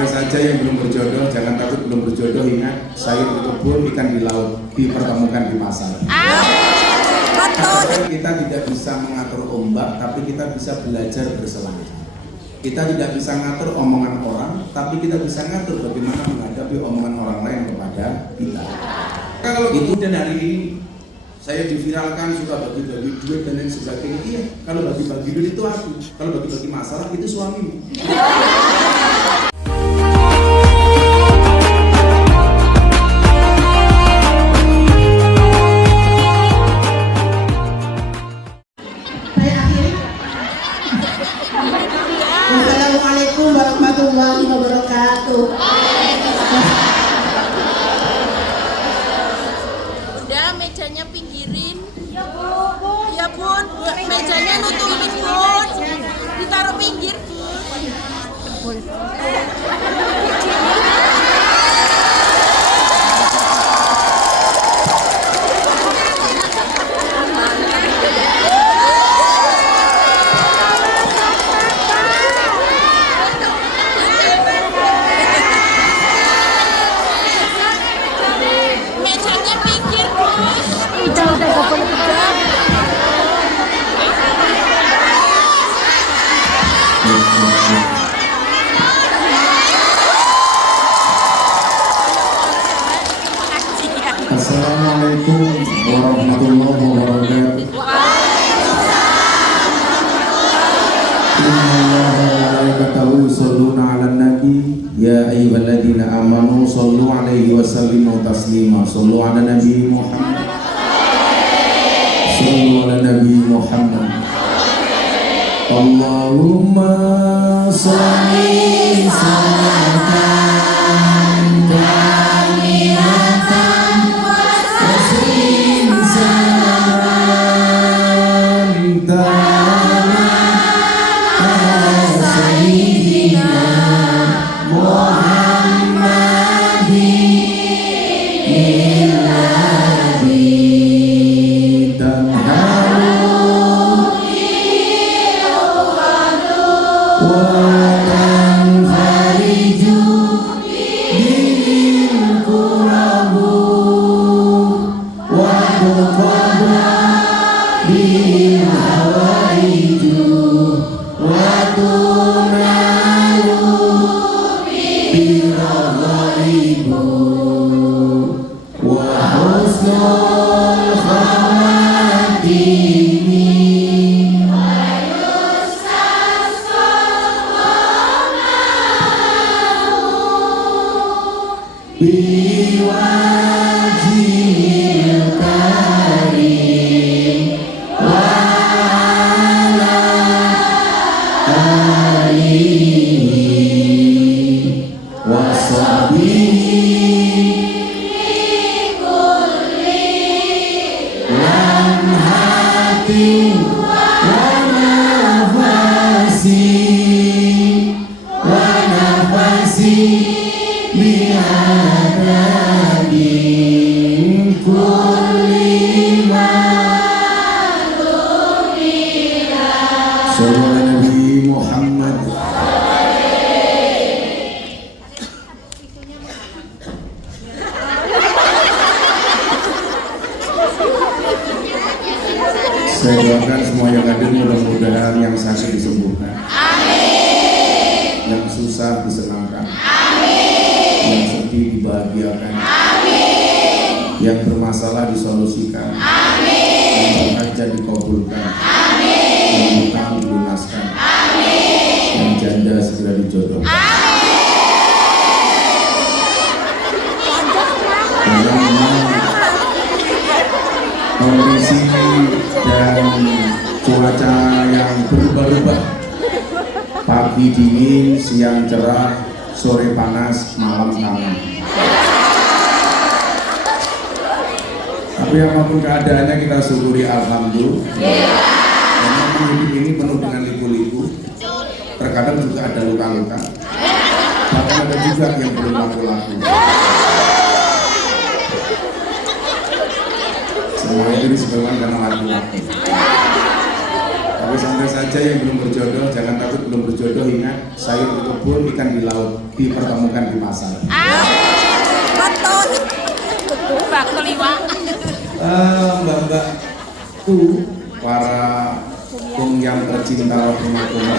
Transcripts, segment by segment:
Anda saja yang belum berjodoh, jangan takut belum berjodoh. Ingat, sayur di kebun, ikan di laut, dipertemukan di pasar. Betul. Kita tidak bisa mengatur ombak, tapi kita bisa belajar berselancar. Kita tidak bisa ngatur omongan orang, tapi kita bisa ngatur bagaimana menghadapi omongan orang lain kepada kita. Kalau gitu, dan hari ini saya diviralkan suka bagi-bagi duit dan lain sebagainya. Iya, kalau bagi-bagi duit itu aku, kalau bagi-bagi masalah itu suamimu. Assalamualaikum warahmatullahi wabarakatuh. Udah, mejanya pinggirin. Ya bun. Ya bun, mejanya nutupin bun. Ditaruh pinggir bun. Mejanya pinggir bos. Assalamualaikum warahmatullahi wabarakatuh. Innallaha wa malaikatahu yusholluna 'alan nabi ya ayyuhalladzina amanu shollu 'alaihi wa sallimu taslima. Shollu 'ala nabi Muhammad. Shollu 'ala nabi Muhammad. Allahumma sholli salatan kamilatan taslim salaman ala sayyidina Muhammadin nabi tanharu wa tanfariju bil kurabu wa tuqada bil hawaiju wa tunalu bil ghaibu wa husnul khawatim biwajhil karim wa ala alihi wa sahbihi lamhati wa nafasi bi'adadin kulli ma lumila. Sallallahu Nabi Muhammad. Saya doakan semua yang hadir mudah-mudahan yang sakit disembuhkan. Amin. Yang susah disenangkan. Amin. Yang sedih dibahagiakan. Amin. Yang bermasalah disolusikan. Amin. Yang berhajat dikabulkan. Amin. Yang hutang dilunaskan. Amin. Yang janda segera dijodohkan. Kondisi dan cuaca yang berubah-ubah, pagi dingin, siang cerah, sore panas, malam hangat. Tapi apapun keadaannya kita syukuri alhamdulillah. Karena hidup ini penuh dengan liku-liku. Terkadang juga ada luka-luka. Bahkan ada juga yang belum laku-laku. Semua itu disebabkan karena laki-laki. Tapi santai saja yang belum berjodoh, jangan takut belum berjodoh. Ingat, sayur di kebun, ikan di laut, dipertemukan di pasar. Betul. Mbak Keliwang. Mbak-mbak tuh para yang tercinta rahmatullah.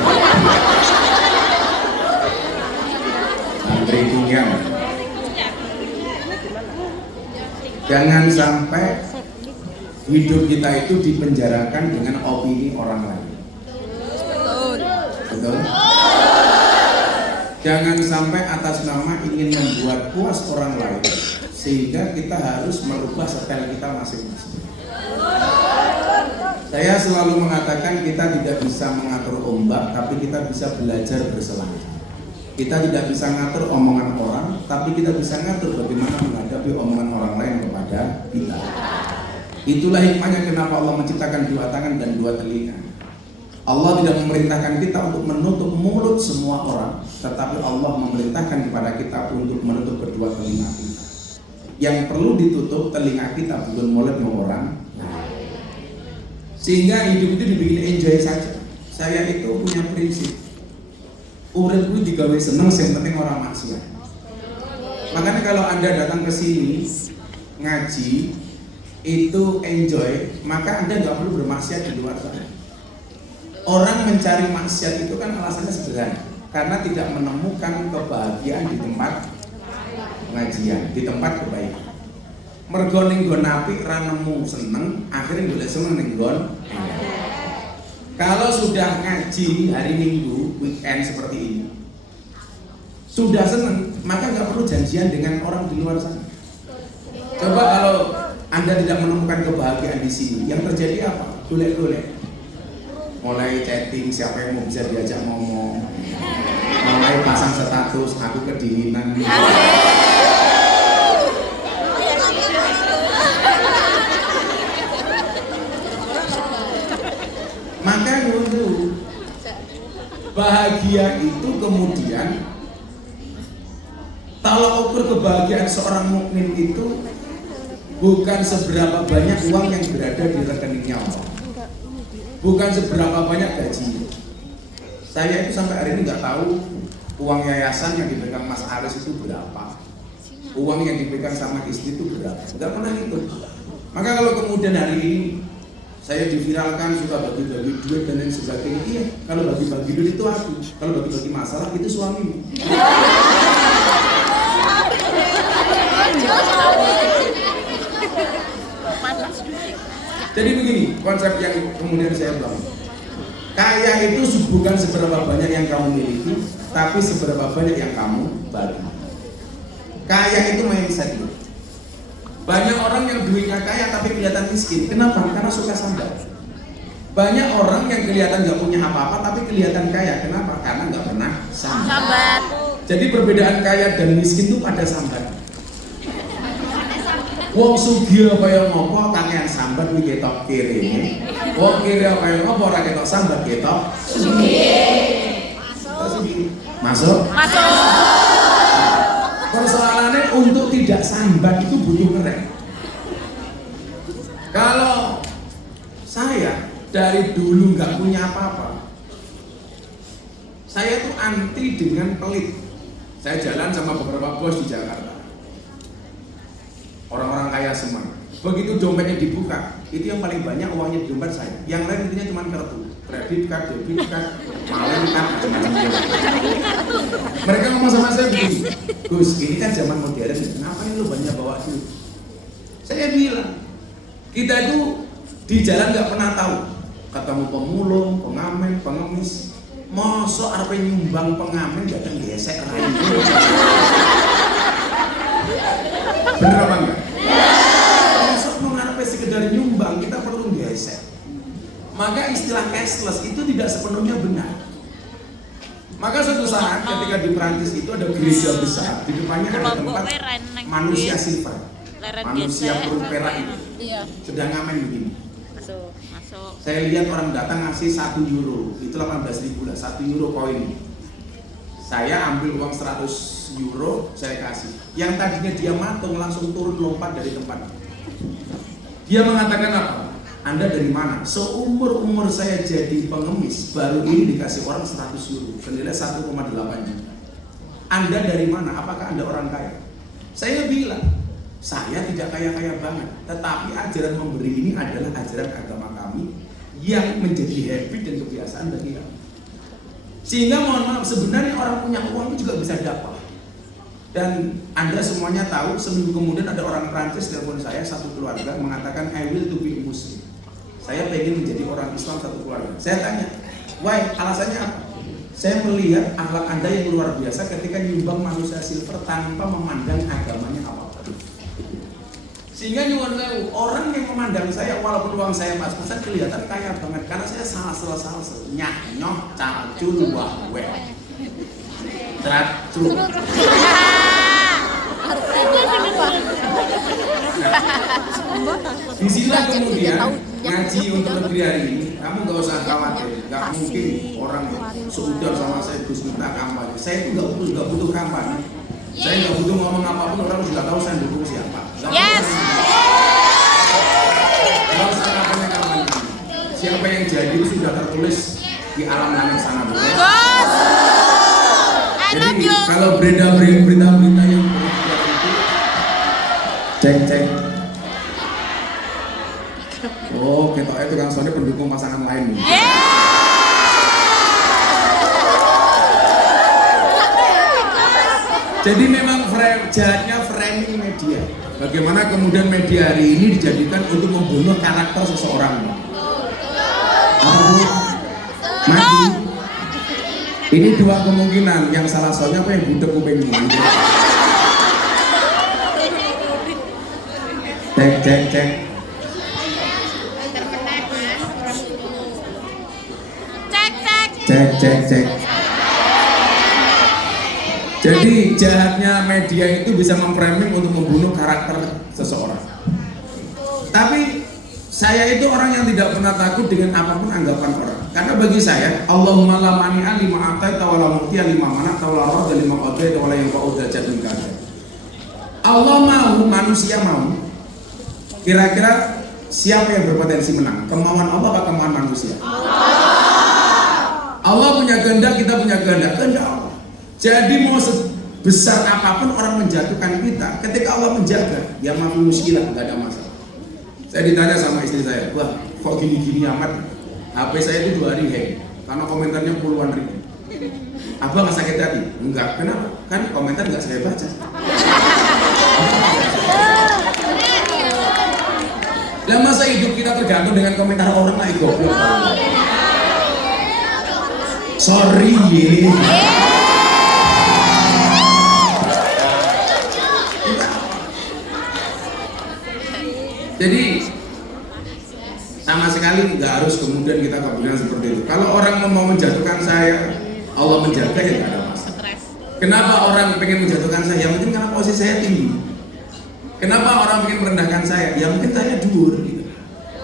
Santri Kungyan. Jangan sampai hidup kita itu dipenjarakan dengan opini orang lain. Betul. Betul? Jangan sampai atas nama ingin membuat puas orang lain sehingga kita harus merubah setel kita masing-masing. Saya selalu mengatakan kita tidak bisa mengatur ombak, tapi kita bisa belajar berselancar. Kita tidak bisa ngatur omongan orang, tapi kita bisa ngatur bagaimana menghadapi omongan orang lain kepada kita. Itulah hikmahnya kenapa Allah menciptakan dua tangan dan dua telinga. Allah tidak memerintahkan kita untuk menutup mulut semua orang, tetapi Allah memerintahkan kepada kita untuk menutup kedua telinga kita. Yang perlu ditutup telinga kita, bukan mulutnya orang. Sehingga hidup itu dibikin enjoy saja. Saya itu punya prinsip, uripku digawe seneng, yang penting orang maksiat. Makanya kalau Anda datang ke sini ngaji itu enjoy, maka Anda nggak perlu bermaksiat di luar sana. Orang mencari maksiat itu kan alasannya sederhana, karena tidak menemukan kebahagiaan di tempat pengajian, di tempat kebaikan. Mergo ning nggon apik ra nemu seneng, akhirnya golek seneng ning nggon. Kalau sudah ngaji hari Minggu, weekend seperti ini, sudah seneng, maka nggak perlu janjian dengan orang di luar sana. Coba kalau Anda tidak menemukan kebahagiaan di sini, yang terjadi apa? Golek-golek. Mulai chatting, siapa yang mau bisa diajak ngomong, mulai pasang status, aku kedinginan. Maka dulu bahagia itu kemudian tolak ukur kebahagiaan seorang mukmin itu bukan seberapa banyak uang yang berada di rekeningnya Allah, bukan seberapa banyak gaji. Saya itu sampai hari ini nggak tahu uang yayasan yang dipegang Mas Aris itu berapa, uang yang dipegang sama istri itu berapa, nggak pernah itu. Maka kalau kemudian hari ini saya diviralkan suka bagi-bagi duit dan lain sebagainya, iya, kalau bagi-bagi duit itu aku, kalau bagi-bagi masalah itu suamimu. Jadi begini konsep yang kemudian saya bangun. Kaya itu bukan seberapa banyak yang kamu miliki, tapi seberapa banyak yang kamu bagi. Kaya itu mindset. Banyak orang yang duitnya kaya tapi kelihatan miskin. Kenapa? Karena suka sambat. Banyak orang yang kelihatan nggak punya apa-apa tapi kelihatan kaya. Kenapa? Karena nggak pernah sambat. Jadi perbedaan kaya dan miskin itu pada sambat. Wong sugih apa yang ngopo kangen sambat wi ketok kiri. Wong kiri apa yang ngopo ora ketok sambat ketok sugih. Masuk? Masuk. Persoalannya untuk tidak sambat itu butuh ngerem. Kalau saya dari dulu nggak punya apa-apa, saya tuh anti dengan pelit. Saya jalan sama beberapa bos di Jakarta, orang-orang kaya semua. Begitu dompetnya dibuka, itu yang paling banyak uangnya di dompet saya. Yang lain intinya cuma kartu, kredit card, debit card, maling card, macam-macam. Mereka ngomong sama saya begini, Gus, ini kan zaman modern, kenapa ini lu banyak bawa duit? Saya bilang, kita itu di jalan nggak pernah tahu, ketemu pemulung, pengamen, pengemis, mosok arep nyumbang pengamen datang gesek rai. Bener apa enggak? Mosok mau ngarepe sekedar nyumbang, kita perlu gesek. Maka istilah cashless itu tidak sepenuhnya benar. Maka suatu saat ketika di Perancis itu ada gereja besar, di depannya ada tempat manusia silver, manusia perut perak itu, sedang ngamen begini. Masuk. Saya lihat orang datang ngasih 1 euro, itu 18.000 lah, 1 euro koin. Saya ambil uang 100 euro, saya kasih. Yang tadinya dia matung langsung turun lompat dari tempat. Dia mengatakan apa? Anda dari mana? Seumur-umur saya jadi pengemis, baru ini dikasih orang 100 euro, senilai 1,8 juta. Anda dari mana? Apakah Anda orang kaya? Saya bilang, saya tidak kaya-kaya banget, tetapi ajaran memberi ini adalah ajaran agama kami yang menjadi habit dan kebiasaan bagi kami. Sehingga mohon maaf, sebenarnya orang punya uang itu juga bisa dapat. Dan Anda semuanya tahu, seminggu kemudian ada orang Prancis telepon saya, satu keluarga, mengatakan I will to be Muslim. Saya pengen menjadi orang Islam satu keluarga. Saya tanya, why? Alasannya apa? Saya melihat akhlak Anda yang luar biasa ketika nyumbang manusia silver tanpa memandang agamanya apa. Sehingga nyuwun sewu, orang yang memandang saya walaupun uang saya pas-pasan kelihatan kaya banget karena saya salsel nyah-nyoh cacul wah weh. Tracul. Disinilah kemudian ngaji untuk negeri hari ini, kamu gak usah khawatir, gak mungkin orang seudar sama saya Gus minta kampanye. Saya itu gak butuh kampanye. Saya gak butuh ngomong apapun, orang sudah tahu saya dukung siapa. Yes. Gak usah kampanye. Siapa yang jadi sudah tertulis di alam langit sana. Gus. I love Jadi you. kalau berita-berita yang cek. Oh, kita itu kan soalnya pendukung pasangan lain. Jadi memang jahatnya framing media. Bagaimana kemudian media hari ini dijadikan untuk membunuh karakter seseorang. Apa Bu? Mati. Ini dua kemungkinan. Yang salah satunya apa yang budak kupingmu. Cek. Cek. Jadi jahatnya media itu bisa memframing untuk membunuh karakter seseorang. Tapi saya itu orang yang tidak pernah takut dengan apapun anggapan orang. Karena bagi saya, Allahumma la mani'a lima ataita wa la mu'tiya lima mana'ta wa la radda lima qadaita wa la yanfa'u dzal jadul karim. Allah mau, manusia mau. Kira-kira siapa yang berpotensi menang? Kemauan Allah atau kemauan manusia? Allah punya kehendak, kita punya kehendak Allah. Jadi mau sebesar apapun orang menjatuhkan kita, ketika Allah menjaga, ya maaf muskilah, nggak ada masalah. Saya ditanya sama istri saya, wah kok gini-gini amat? HP saya itu 2 hari hang, karena komentarnya puluhan ribu. Abang nggak sakit hati? Enggak, kenapa? Kan komentar nggak saya baca. Lah masa hidup kita tergantung dengan komentar orang lagi goblok. Sorry ye. Jadi sama sekali nggak harus kemudian kita kemudian seperti itu. Kalau orang mau menjatuhkan saya, Allah menjaga ya nggak ada masalah. Kenapa orang pengen menjatuhkan saya? Ya mungkin karena posisi saya tinggi. Kenapa orang ingin merendahkan saya? Ya mungkin saya dur gitu.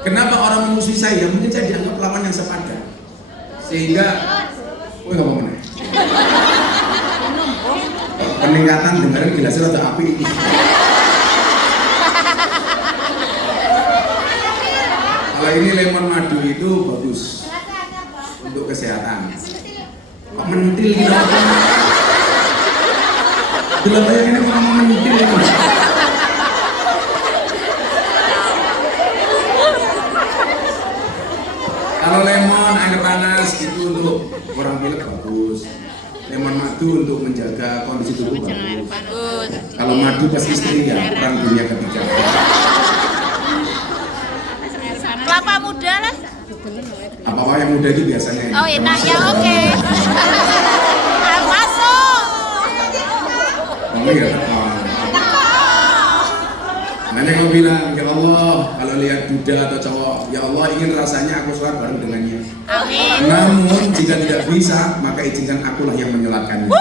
Kenapa orang memusuhi saya? Ya mungkin saya dianggap lawan yang sepadan. Sehingga nggak mau menang. Peningkatan dengaran gelasnya rada api ini. Kalau ini lemon madu itu bagus untuk kesehatan. Kok mentil gitu? Belum bayangin ini kok mentil gitu. Kalau lemon air panas itu untuk orang pilek bagus. Lemon madu untuk menjaga kondisi tubuh bagus. Kalau madu pas istri ya perang dunia ketiga. Kelapa muda lah. Apa yang muda itu biasanya ini. Oh enak ya, oke. Masuk. Oh iya. Nanti kau bilang, ya Allah, kalau lihat duda atau cowok, ya Allah ingin rasanya aku sholat bareng dengannya. Amin. Namun jika tidak bisa, maka izinkan akulah yang menyolatkannya.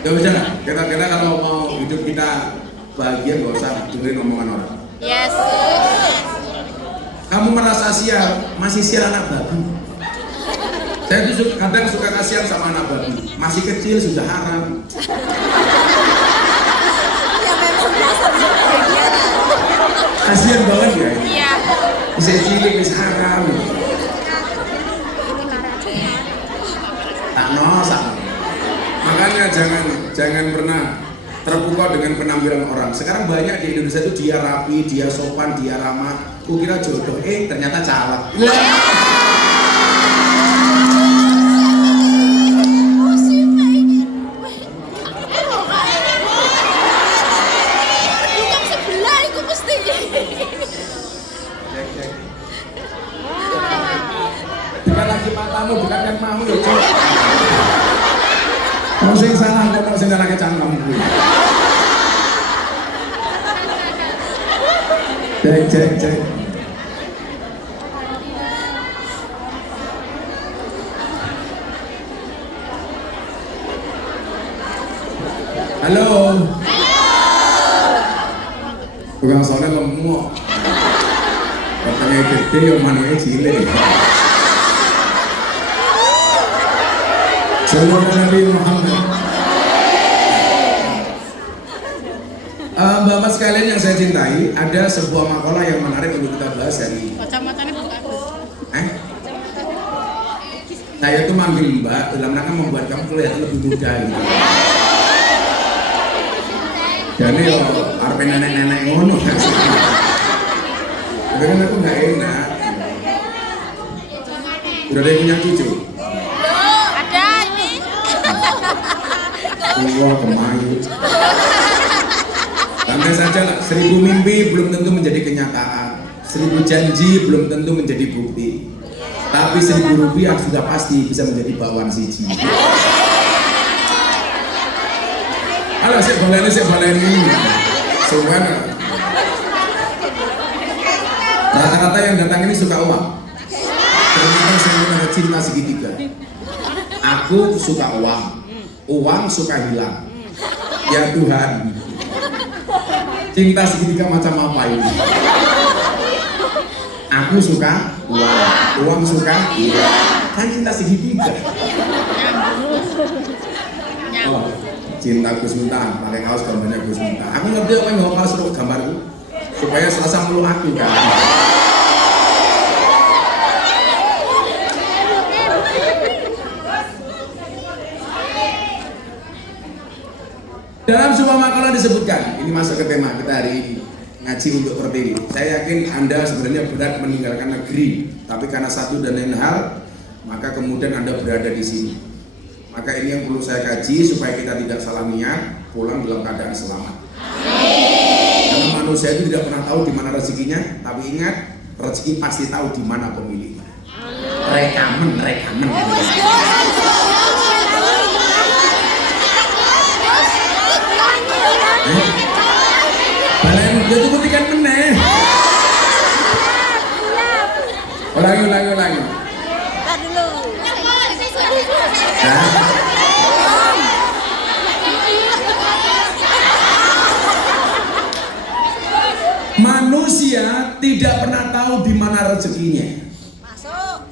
Ya udah, kita kalau mau hidup kita bahagia nggak usah dengerin omongan orang. Yes. Kamu merasa sial, masih sial anak babi. Saya tuh kadang suka kasihan sama anak babi, masih kecil sudah haram. Kasihan banget ya. Iya. Bisa cilik, bisa haram. Tak nosak. Makanya jangan pernah terpukau dengan penampilan orang. Sekarang banyak di Indonesia itu dia rapi, dia sopan, dia ramah. Kukira jodoh, ternyata caleg. Tukang sebelah itu mesti. Bukan lagi matamu, bukan kan mau ya. Kau sing salah, kau sing salah kecangkem. Cek. Halo. Bukan soalnya lemuk. Katanya gede, yang manunya cilik. Sallallahu Nabi Muhammad. Bapak sekalian yang saya cintai, ada sebuah makalah yang menarik untuk kita bahas hari ini. Kacamatanya bagus. Saya tuh manggil Mbak dalam rangka membuat kamu kelihatan lebih muda gitu. Jadi arpe nenek-nenek ngono kan sih. Tapi kan aku nggak enak. Udah ada yang punya cucu? Ada ini. Wah, kemayu. Santai saja lah, 1000 mimpi belum tentu menjadi kenyataan, 1000 janji belum tentu menjadi bukti, tapi 1000 rupiah sudah pasti bisa menjadi bawaan siji. Halo, saya baleni. Soalnya rata-rata yang datang ini suka uang. Ternyata saya ada cinta segitiga. Aku suka uang suka hilang. Ya Tuhan, cinta segitiga macam apa ini? Aku suka uang suka hilang. Kan cinta segitiga. Oh, cinta Gus Miftah, pakai kaos gambarnya Gus Miftah. Aku ngerti apa yang mau kaos untuk gambarku supaya Selasa meluk aku kan. Dalam sebuah makalah disebutkan, ini masuk ke tema kita hari ini, ngaji untuk pertiwi. Saya yakin Anda sebenarnya berat meninggalkan negeri, tapi karena satu dan lain hal, maka kemudian Anda berada di sini. Maka ini yang perlu saya kaji supaya kita tidak salah niat, pulang dalam keadaan selamat. Karena manusia itu tidak pernah tahu di mana rezekinya, tapi ingat, rezeki pasti tahu di mana pemiliknya. Rekamen. Balen dia tuh kutikan meneh. Ulangi. Manusia tidak pernah tahu di mana rezekinya.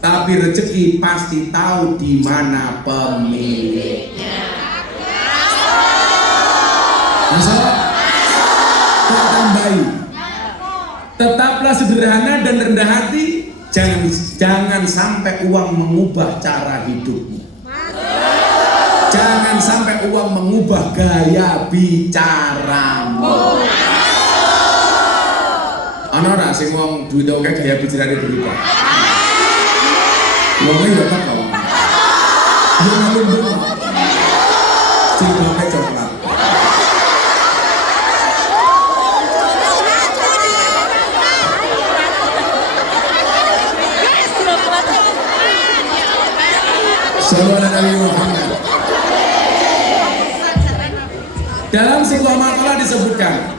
Tapi rezeki pasti tahu di mana pemiliknya. Masuk. Tambahi. Tetaplah sederhana dan rendah hati. Jangan sampai uang mengubah cara hidupmu. Jangan sampai uang mengubah gaya bicaramu. Ana ora sing wong duit oke gaya bicarane berubah. Wongnya ya tak kau. Yo ngalung. Sing oke coklat. Sallallahu Nabi Muhammad. Dalam sebuah makalah disebutkan,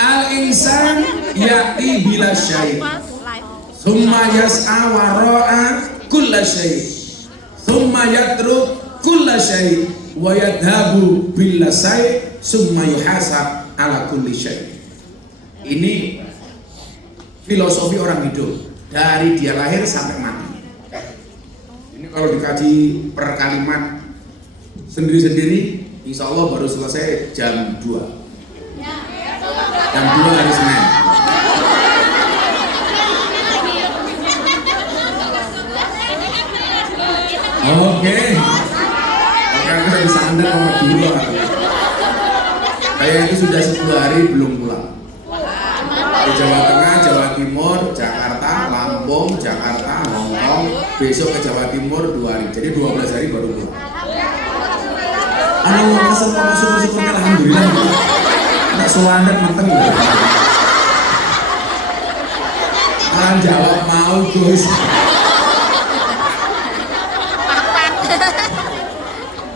al-insan ya'ti bila syai' thumma yas'a wara'a kulla syai' thumma yatruk kulla syai' wa yadhabu bila syai' thumma yuhasab ala kulli syai'. Ini filosofi orang hidup dari dia lahir sampai mati. Ini kalau dikaji per kalimat sendiri-sendiri, insya Allah baru selesai jam 2. Yang 2 hari Senin. Oke. Oke, aku sudah bisa anda nomor 2 aku. Saya itu sudah 10 hari belum pulang. Di Jawa Tengah, Jawa Timur, Jakarta, Lampung, Jakarta, Hongkong. Besok ke Jawa Timur 2 hari. Jadi 12 hari baru pulang. Anak mau kesel sama syukur-syukur alhamdulillah. Anak soandan menteng. Anak jawab mau Gus.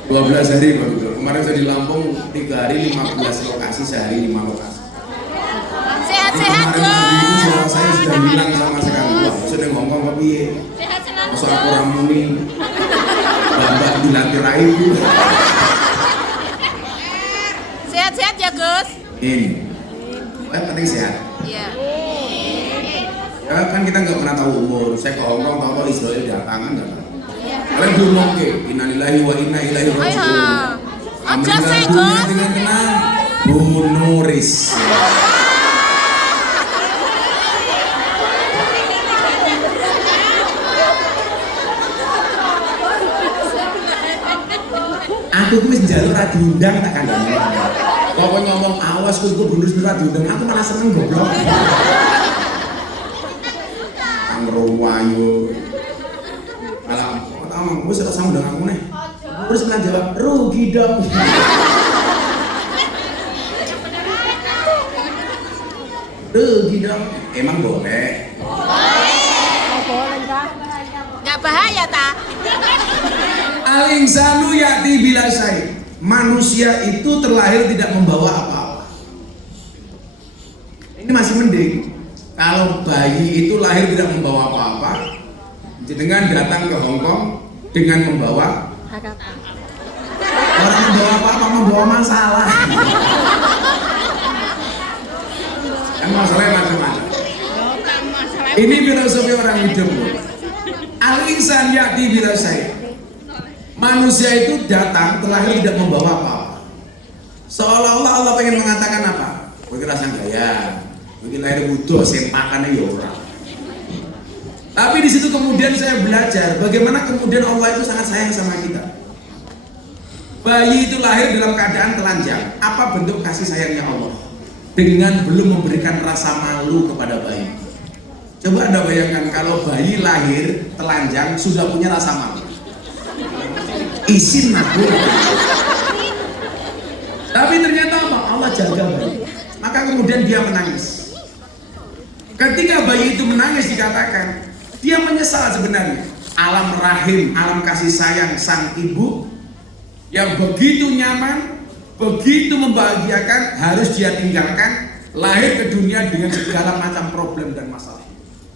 12 hari baru pulang. Kemarin saya di Lampung 3 hari 15 lokasi, sehari 5 lokasi. Sehat-sehat, Kemarin itu Gus. suara saya sudah hilang sama sekali. Wah, sudah ngomong apa piye? Sehat selalu, Masa aku ramuni Bambak dilatirai itu. Sehat-sehat ya, Gus. Ini yang penting sehat. Iya. Ya, kan kita nggak pernah tahu umur. Saya ke Hongkong tahu Israel datangan nggak tahu. Kalian diumum ke innalillahi wa inna ilaihi Ayo. raji'un. Aja sih, Meninggal dunia Gus. dengan tenang. Bunuris. Aku tuh njaluk ra diundang tak kandhani. Kok ngomong awas kuwi bunuh ra diundang, aku malah seneng goblok. Kang Rowayo. Malah ngomong wis ora usah undang aku nih. Terus malah jawab rugi dong. Rugi dong. Emang boleh. Nggak bahaya, ta? Al-insanu ya'ti bila syai. Manusia itu terlahir tidak membawa apa-apa. Ini masih mending. Kalau bayi itu lahir tidak membawa apa-apa, dengan datang ke Hongkong dengan membawa orang membawa apa-apa, membawa masalah. Kan masalahnya macam-macam. Ini filosofi orang hidup. Al-insan ya'ti bila syai. Manusia itu datang terlahir tidak membawa apa-apa. Seolah-olah Allah pengen mengatakan apa? Mungkin rasa gaya, mungkin lahir butuh, sempakannya ya orang. Tapi di situ kemudian saya belajar bagaimana kemudian Allah itu sangat sayang sama kita. Bayi itu lahir dalam keadaan telanjang. Apa bentuk kasih sayangnya Allah? Dengan belum memberikan rasa malu kepada bayi. Coba Anda bayangkan kalau bayi lahir telanjang sudah punya rasa malu. Isin aku. Tapi ternyata apa? Allah jaga bayi. Maka kemudian dia menangis. Ketika bayi itu menangis dikatakan dia menyesal sebenarnya. Alam rahim, alam kasih sayang sang ibu yang begitu nyaman, begitu membahagiakan harus dia tinggalkan, lahir ke dunia dengan segala macam problem dan masalah.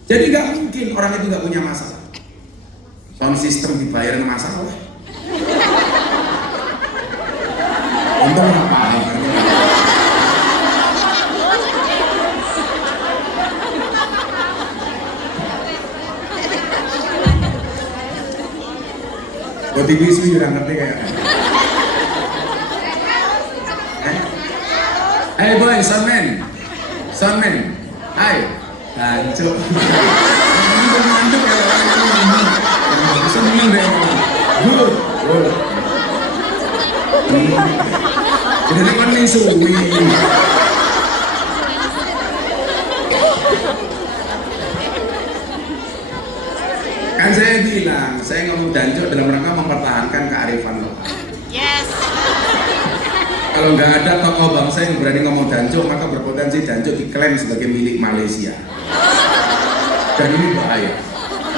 Jadi nggak mungkin orang itu nggak punya masalah. Sound system dibayarin masalah. Untung apa? Kok TV sih udah ngerti kayak? Hey boy, soundman, hai, hancur. Mantap ya orang ini. Seneng deh. Good. Jadi kan nih suwi. Kan saya bilang, saya ngomong dancok dalam rangka mempertahankan kearifan lokal. Yes. Kalau nggak ada tokoh bangsa yang berani ngomong dancok, maka berpotensi dancok diklaim sebagai milik Malaysia. Dan ini bahaya.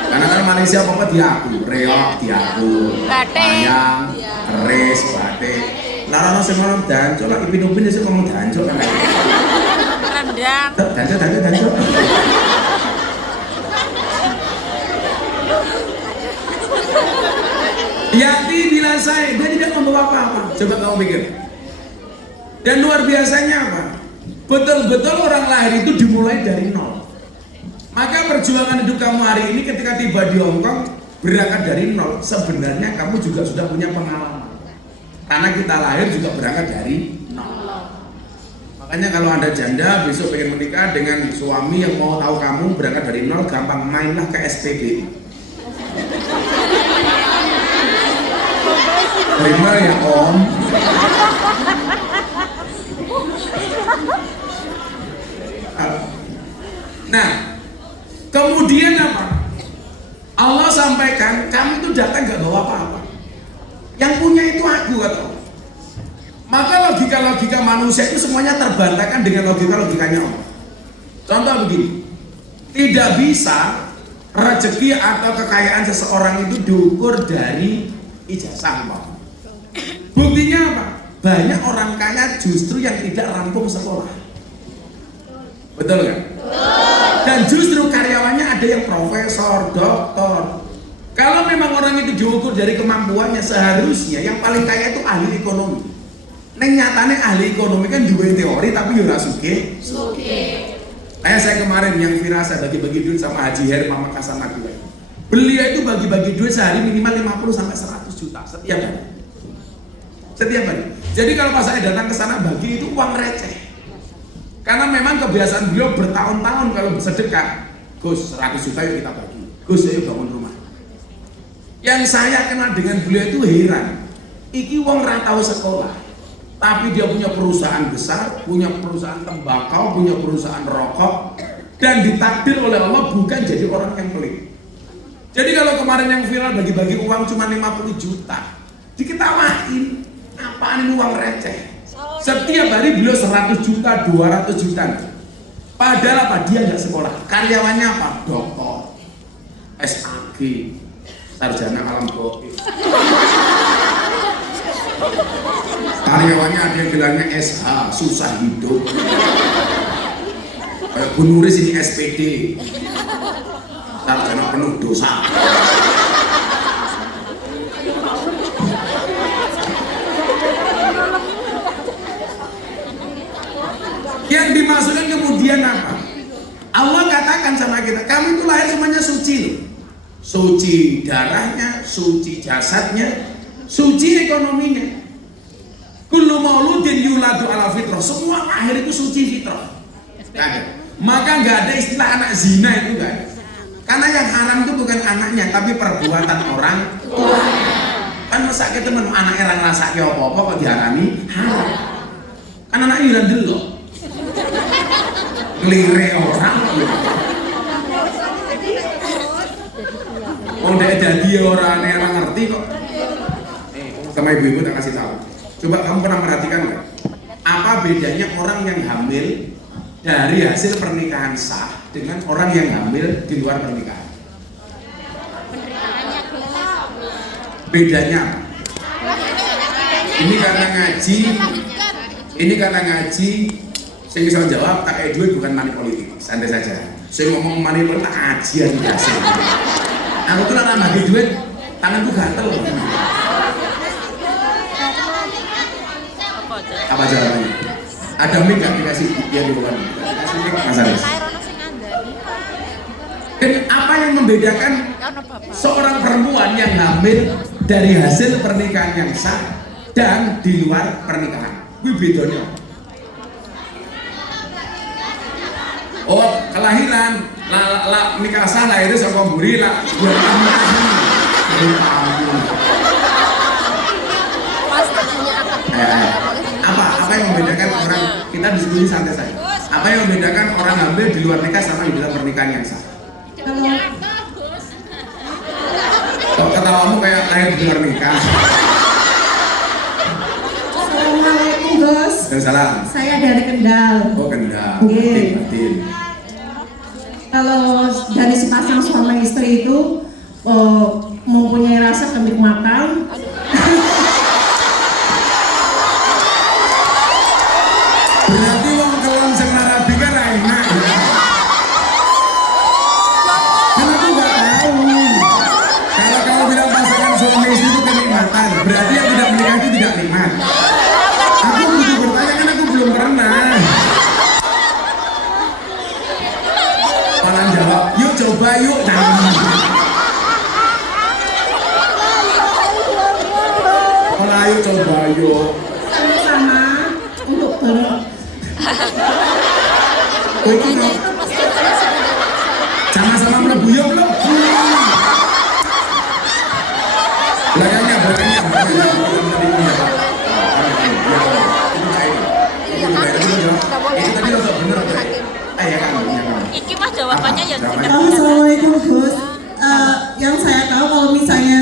Karena kan Malaysia apa diaku, reok diaku, wayang, keris, batik. Larang semua dancok lah, ipin-upin itu ngomong dancok kan. Rendang. Dancok. Yati bila saya, dia tidak membawa apa-apa. Coba kamu pikir. Dan luar biasanya apa? Betul-betul orang lahir itu dimulai dari nol. Maka perjuangan hidup kamu hari ini ketika tiba di Hongkong berangkat dari nol. Sebenarnya kamu juga sudah punya pengalaman. Karena kita lahir juga berangkat dari nol. Maka Makanya kalau Anda janda besok pengen menikah dengan suami yang mau tahu kamu berangkat dari nol, gampang, mainlah ke SPB. Terima ya Om. Nah, kemudian apa? Allah sampaikan, kamu itu datang gak bawa apa-apa. Yang punya itu aku, kata Allah. Maka logika-logika manusia itu semuanya terbantahkan dengan logika-logikanya Allah. Contoh begini, tidak bisa rezeki atau kekayaan seseorang itu diukur dari ijazah, Pak. Buktinya apa? Banyak orang kaya justru yang tidak rampung sekolah. Betul kan? Dan justru karyawannya ada yang profesor, doktor. Kalau memang orang itu diukur dari kemampuannya, seharusnya yang paling kaya itu ahli ekonomi. Neng nyatane ahli ekonomi kan dua teori tapi ora sugih. Kayak saya kemarin yang viral saya bagi-bagi duit sama Haji Her Mama Kasana gue. Beliau itu bagi-bagi duit sehari minimal 50 sampai 100 juta setiap hari. Setiap hari. Jadi kalau pas saya datang ke sana bagi itu uang receh. Karena memang kebiasaan beliau bertahun-tahun kalau bersedekah, Gus 100 juta yuk kita bagi. Gus ayo bangun rumah. Yang saya kenal dengan beliau itu heran. Iki wong ra tau sekolah. Tapi dia punya perusahaan besar, punya perusahaan tembakau, punya perusahaan rokok, dan ditakdir oleh Allah bukan jadi orang yang pelit. Jadi kalau kemarin yang viral bagi-bagi uang cuma 50 juta, diketawain, apaan ini uang receh. Setiap hari beliau 100 juta, 200 juta. Padahal apa? Dia nggak sekolah. Karyawannya apa? Doktor, SAG, sarjana alam goib. Karyawannya ada yang gelarnya SH, susah hidup. Kayak Bu Nuris ini SPD, sarjana penuh dosa. Yang dimaksudkan kemudian apa? Allah katakan sama kita, kamu itu lahir semuanya suci loh. Suci darahnya, suci jasadnya, suci ekonominya. Kullu mauludin yuladu ala fitrah. Semua lahir itu suci fitrah. Maka nggak ada istilah anak zina itu nggak ada. Karena yang haram itu bukan anaknya, tapi perbuatan orang tua. Kan masa kita temen anaknya orang rasa apa-apa kok diharami haram. Kan anaknya udah delok. Ngelire orang. Oh udah jadi orang ngerti kok. Sama ibu-ibu tak kasih tahu. Coba kamu pernah perhatikan nggak? Apa bedanya orang yang hamil dari hasil pernikahan sah dengan orang yang hamil di luar pernikahan? Bedanya apa? Ini karena ngaji, saya bisa jawab tak kayak duit bukan money politik, santai saja. Saya ngomong money politik tak kajian biasa. Aku tuh nambah bagi duit, tanganku gatel. Apa jawabannya? Ada mic nggak dikasih dia di bawah? Dikasih mic Mas Aris. Dan apa yang membedakan seorang perempuan yang hamil dari hasil pernikahan yang sah dan di luar pernikahan? Wih bedanya. Oh kelahiran, nikah sah lahirnya sama mburi lah. Buat kamu apa yang membedakan orang, kita diskusi santai saja. Apa yang membedakan orang hamil di luar nikah sama di dalam pernikahan yang sah? Kalau ketawamu kayak lahir di luar nikah. Assalamualaikum Gus. Salam. Saya dari Kendal. Oh Kendal. Batin. Kalau dari sepasang suami istri itu mempunyai rasa kenikmatan. Berarti wong kelon sing narabi kan ra enak. Kan aku nggak tahu. Kalau kamu bilang pasangan suami istri itu kenikmatan, berarti yang tidak menikah itu tidak nikmat. Aku butuh bertanya kan aku belum pernah. Malah jawab, yuk coba yuk. Malah yuk coba yuk. Sama-sama untuk Keluarganya itu pasti sama-sama mlebu yo mlebu. Belakangnya. Itu tadi lo bener tuh. Ya kan. Iki mah jawabannya ya Assalamualaikum Gus. Yang saya tahu kalau misalnya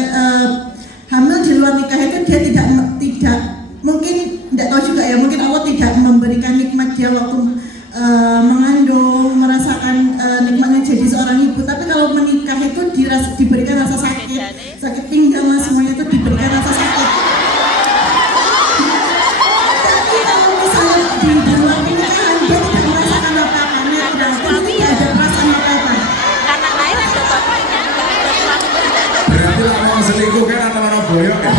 hamil di luar nikah itu dia tidak mungkin tidak tahu juga ya, mungkin Allah tidak memberikan nikmat dia waktu mengandung, merasakan nikmatnya jadi seorang ibu. Tapi kalau menikah itu diberikan rasa sakit pinggang lah, semuanya itu diberikan rasa sakit. Tapi kalau misalnya di luar pernikahan dia tidak merasakan apa-apa, tidak ada perasaan apa-apa. anak lain ada bapaknya, ada suaminya. Berarti lah mau selingkuh kan atau orang boyok ya?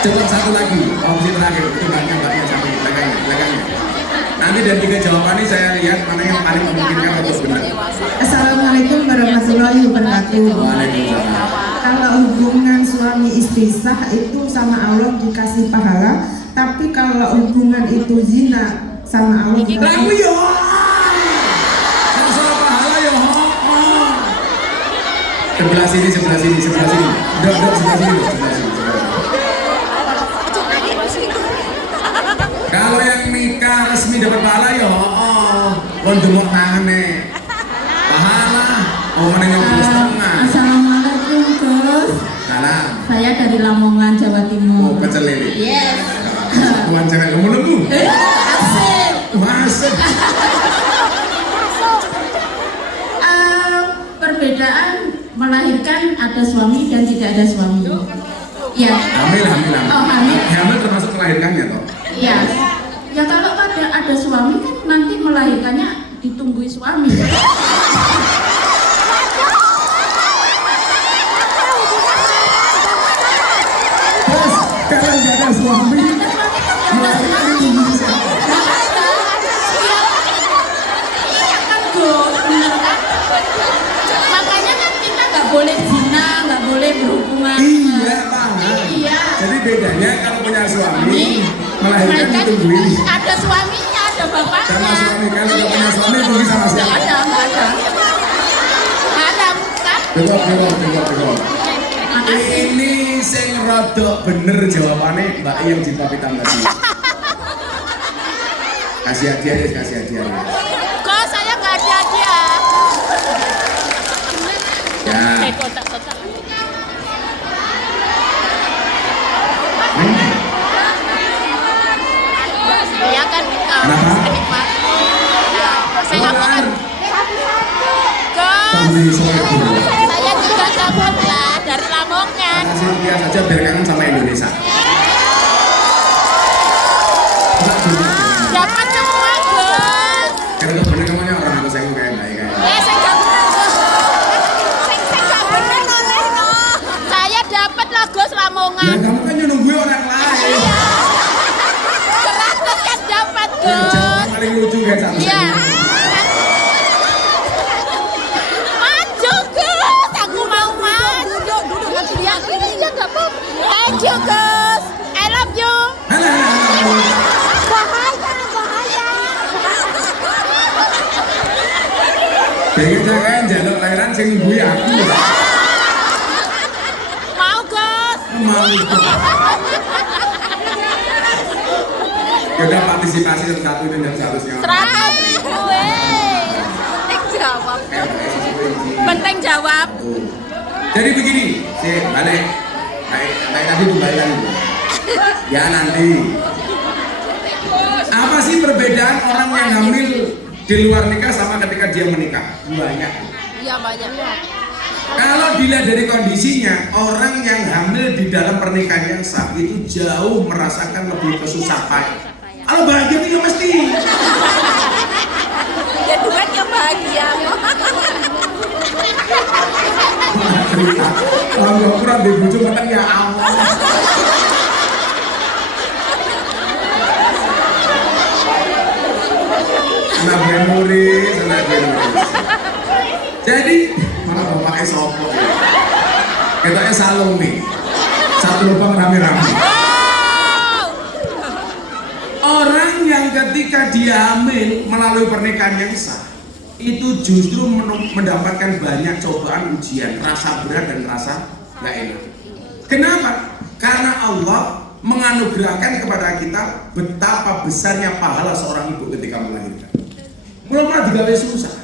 Coba satu lagi, opsi terakhir itu mbaknya sampai belakangnya. Nanti dari 3 jawaban ini saya lihat mana yang paling memungkinkan atau benar. Assalamualaikum warahmatullahi wabarakatuh. Waalaikumsalam. Kalau hubungan suami istri sah itu sama Allah dikasih pahala, tapi kalau hubungan itu zina sama Allah Lagu yo. Sama pahala yo. Sebelah sini. Dok, sebelah sini. Kalau yang nikah resmi dapat pahala yo, lo jemur tangannya. Pahala, mana yang setengah. Assalamualaikum Gus. Salam. Saya dari Lamongan, Jawa Timur. Pecel lele. Yes. Tuan cewek lemu. Asik. Masuk. Perbedaan melahirkan ada suami dan tidak ada suami. Ya. Hamil. Oh, hamil. Hamil termasuk melahirkannya toh. Iya. Ya kalau ada suami kan nanti melahirkannya ditunggui suami. Terus kalau nggak ada suami, melahirkan ditunggu siapa? Iya kan Gus, bener kan? Makanya kan kita nggak boleh zina, nggak boleh berhubungan. Iya, paham. Iya. Jadi bedanya kalau punya suami, melahirkan ditungguin. Ada suaminya, ada bapaknya. Sama suami kan kalau punya suami tunggu sama siapa? Nggak ada. Ada kan? Betul. Makasih. Ini sing rodok bener jawabannya Mbak yang cinta pitam tadi. Kasih hadiah. Kok saya nggak ada dia? Ya. Kotak-kotak. Ya kan Kenapa? kenikmat. Saya Keluar. Gus, Kami semua. saya juga dapat lah dari Lamongan. Kasih dia saja biar kangen sama Indonesia. Dapat semua Gus. Karena bener kamunya orang atau saya kayak baik kayak. Saya nggak bener Gus. Saya nggak bener noleh no. Saya dapat lah Gus Ya Lamongan. kamu kan nunggu orang lain. Keratus kan dapat Yang jawaban Gus. paling lucu guys sama Iya. saya. Maju Gus, aku mau maju. Duduk nanti dia ini nggak apa. Thank you Gus. I love you. Halah. Bahaya. Pengen jangan jaluk lahiran sing nunggu ya aku. Mau Gus. Mau. Kita partisipasi satu ini dan seharusnya. 100.000 Penting jawab. Penting jawab. Jadi begini, balik. Naik tadi kembali lagi. Ya nanti. Apa sih perbedaan orang yang hamil di luar nikah sama ketika dia menikah? Banyak. Iya banyak. Kalau dilihat dari kondisinya, orang yang hamil di dalam pernikahan yang sah itu jauh merasakan lebih kesusahan. Kalau bahagia itu ya mesti. Ya duet yang bahagia. Kalau kurang di bujuk kan ya Allah. Anak memoris. Jadi mana bapaknya sopo? Ketoknya Salome. Satu lubang rame-rame. ketika dia hamil melalui pernikahan yang sah, itu justru mendapatkan banyak cobaan, ujian, rasa berat dan rasa gak enak. Kenapa? Karena Allah menganugerahkan kepada kita betapa besarnya pahala seorang ibu ketika melahirkan. Mulai digawe susah.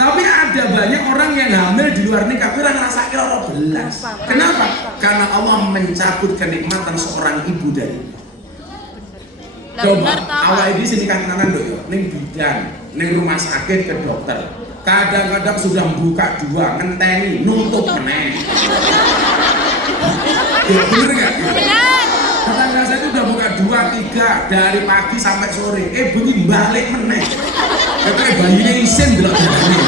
Tapi ada banyak orang yang hamil di luar nikah, tapi ngerasa kira belas. Kenapa? Karena Allah mencabut kenikmatan seorang ibu dari. Coba awal ini sini kan kanan dok, neng bidan, neng rumah sakit ke dokter. Kadang-kadang sudah buka 2, ngenteni, nutup meneng. Ya bener nggak? Tetangga saya itu udah buka 2, 3 dari pagi sampai sore. Bunyi balik meneng. Katanya bayinya isin belok jalannya.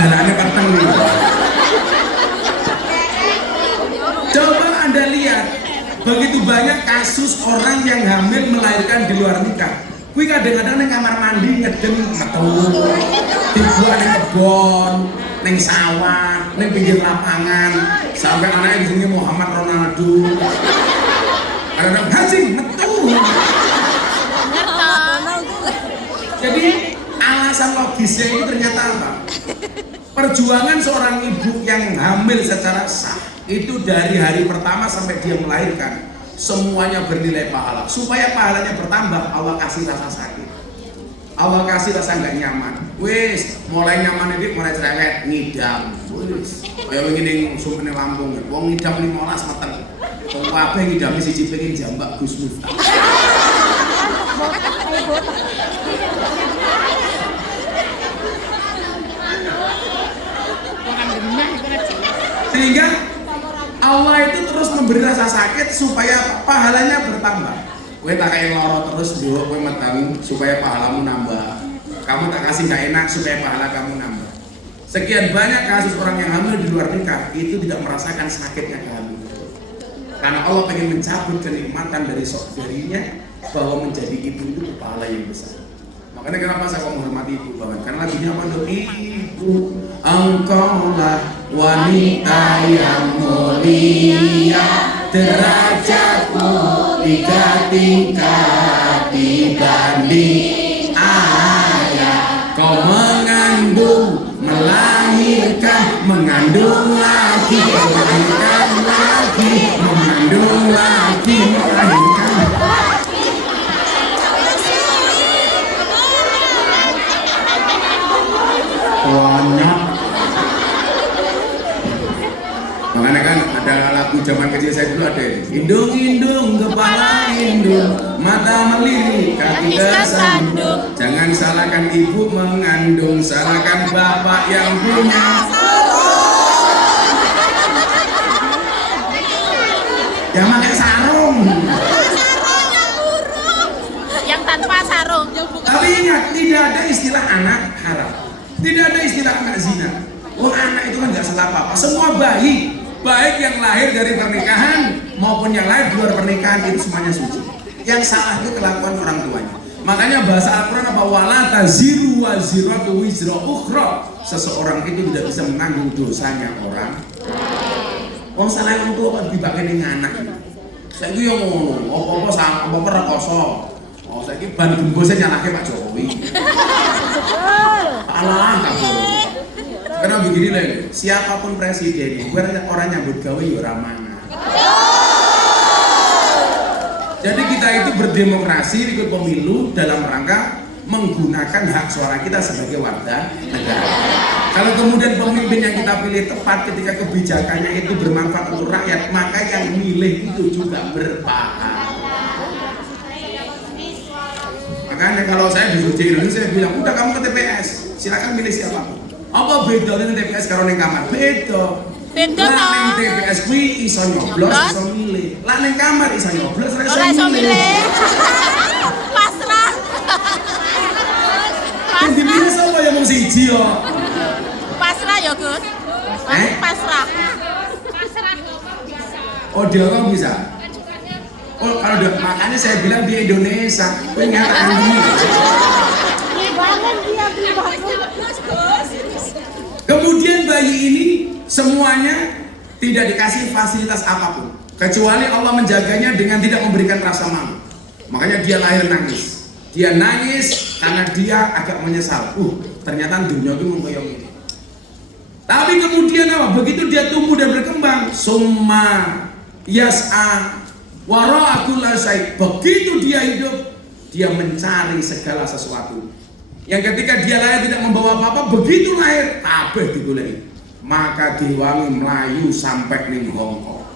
Jalannya keteng nih. Coba Anda lihat, begitu banyak kasus orang yang hamil melahirkan di luar nikah. Kui kadang-kadang neng kamar mandi ngedeng metu, dibuat neng kebon, neng sawah, neng pinggir lapangan, sampai anaknya disini Muhammad Ronaldo. Kadang-kadang haji metu. Jadi alasan logisnya ini ternyata apa? Perjuangan seorang ibu yang hamil secara sah itu dari hari pertama sampai dia melahirkan semuanya bernilai pahala. Supaya pahalanya bertambah, Allah kasih rasa sakit, Allah kasih rasa nggak nyaman. Wis mulai nyaman ini mulai cerewet ngidam. Wis kayak begini sumpene Lampung, wong ngidam 15 meter. Wong kabeh ngidame siji pengen jambak Gus Miftah. Sehingga Allah itu terus memberi rasa sakit supaya pahalanya bertambah. Kowe tak kayak loro terus yo kowe metang supaya pahalamu nambah. Kamu tak kasih gak enak supaya pahala kamu nambah. Sekian banyak kasus orang yang hamil di luar nikah itu tidak merasakan sakitnya kehamilan. Karena Allah pengen mencabut kenikmatan dari darinya bahwa menjadi ibu itu pahala yang besar. Makanya kenapa saya kok menghormati ibu banget? Karena lagunya apa tuh? Ibu, engkaulah wanita yang mulia, derajatmu 3 tingkat dibanding ayah. Kau mengandung, melahirkan, mengandung lagi, melahirkan lagi, mengandung lagi, melahirkan. Banyak. Makanya kan ada lagu zaman kecil saya dulu ada indung-indung kepala indung, mata melirik kaki tersandung. Jangan salahkan ibu mengandung, salahkan bapak yang punya. Ya pakai sarung. Sarungnya burung. Yang tanpa sarung. Tapi ingat, tidak ada istilah anak haram. Tidak ada istilah anak zina. Oh anak itu kan gak salah apa-apa. Semua bayi, baik yang lahir dari pernikahan maupun yang lahir di luar pernikahan itu semuanya suci. Yang salah itu kelakuan orang tuanya. Makanya bahasa Al-Quran apa? Wala taziru waziratu wizra ukhra. Seseorang itu tidak bisa menanggung dosanya orang. Wong salah orang tua kan dibagi dengan anak. Saya itu yang ngomong, apa-apa sama, apa-apa rekoso. Oh saya ini ban gembosnya nyalahnya Pak Jokowi. Alah nggak boleh. Karena begini lah, siapapun presiden, orang nyambut gawe ya ramana. Jadi kita itu berdemokrasi, ikut pemilu dalam rangka menggunakan hak suara kita sebagai warga negara. Kalau kemudian pemimpin yang kita pilih tepat ketika kebijakannya itu bermanfaat untuk rakyat, maka yang milih itu juga berpahala. Makanya kalau saya duduk di Indonesia, saya bilang, udah kamu ke TPS, silakan milih siapapun. Apa bedanya TPS karo ning kamar? Beda. Lah ning TPS kuwi iso nyoblos, iso milih. Lah ning kamar iso nyoblos, ora iso milih. Pasrah. Yang dipilih sapa ya mung siji yo. Pasrah ya, Gus. Pasrah. Oh, dia orang bisa. Oh, kalau udah makanya saya bilang di Indonesia, pengen Andi. Kemudian bayi ini semuanya tidak dikasih fasilitas apapun. kecuali Allah menjaganya dengan tidak memberikan rasa malu. Makanya dia lahir nangis. Dia nangis karena dia agak menyesal. Ternyata dunia itu mengkoyong ini. Tapi kemudian apa? Begitu dia tumbuh dan berkembang, summa yas'a wara kulla syai'. Begitu dia hidup, dia mencari segala sesuatu. Yang ketika dia lahir tidak membawa apa-apa, begitu lahir kabeh digoleki. Maka diwangi melayu sampai ning Hongkong.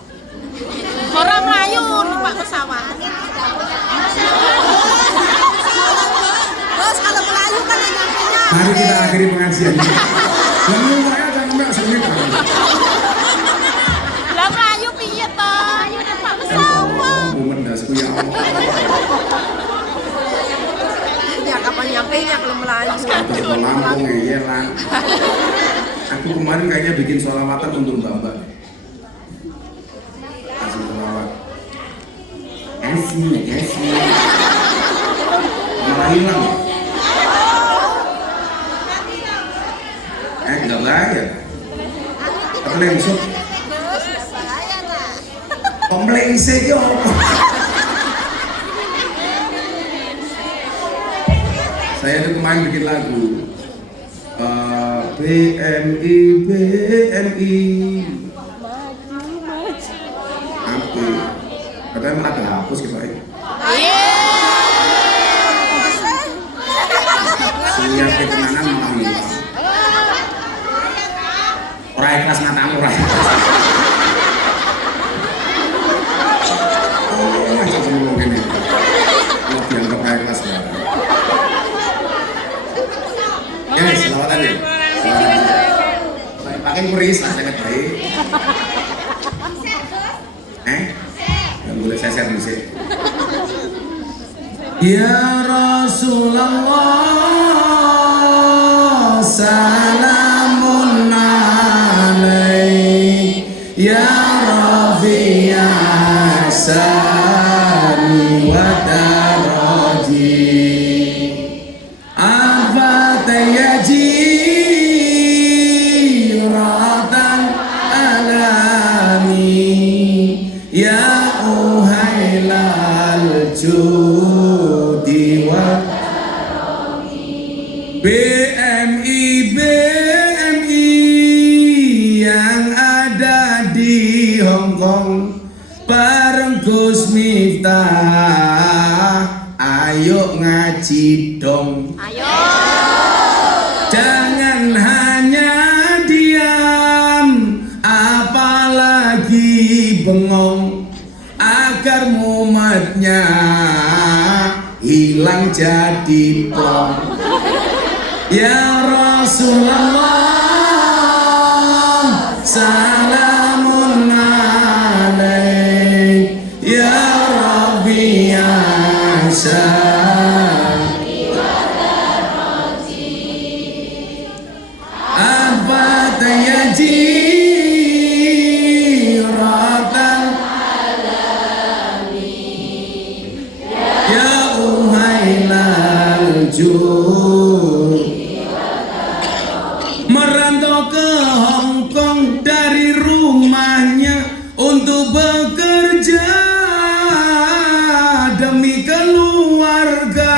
Orang Melayu numpak pesawat. Bos, kalau Melayu kan yang nyampenya. Mari kita akhiri pengajian ini. Yang mulai sampai semenit. Lah Melayu piye to? Melayu numpak pesawat. Mendasku ya Allah. Ya kapan nyampenya kalau Melayu? Terus ke Lampung ngeyelan. Aku kemarin kayaknya bikin sholawatan untuk Mbak. Kasih sholawat. Kasih. Malah hilang. Enggak bahaya. Keplengsuk. Komplengsek yo. Saya tuh kemarin bikin lagu BMI apa? Katanya malah dihapus gitu ya. Siap ketenangan malah hilang. Orang ikhlas matamu orang. Masa semua gini. Mau dianggap ikhlas ya. Selawatan ya. Pakai kuris lah sangat baik. Nggak boleh saya musik. Ya Rasulullah, salamun alaik. Ya Rafi'ah sani wa daraji. BMI yang ada di Hongkong bareng Gus Miftah, ayo ngaji dong. Ayo. Jangan hanya diam, apalagi bengong, agar mumatnya hilang jadi plong. Ya Rasulullah, salamun alaik. Ya Rabbi Asyari wa daraji. Abad yajiratan alamin. Ya uhailal merantau ke Hongkong dari rumahnya untuk bekerja demi keluarga.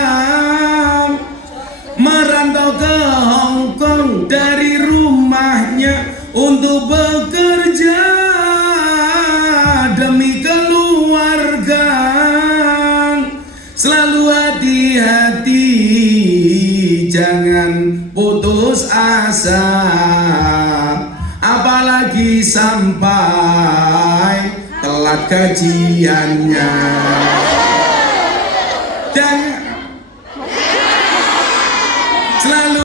Merantau ke Hongkong dari rumahnya untuk bekerja demi keluarga. Selalu hati-hati, jangan putus asa, apalagi sampai telat kajiannya. Dan selalu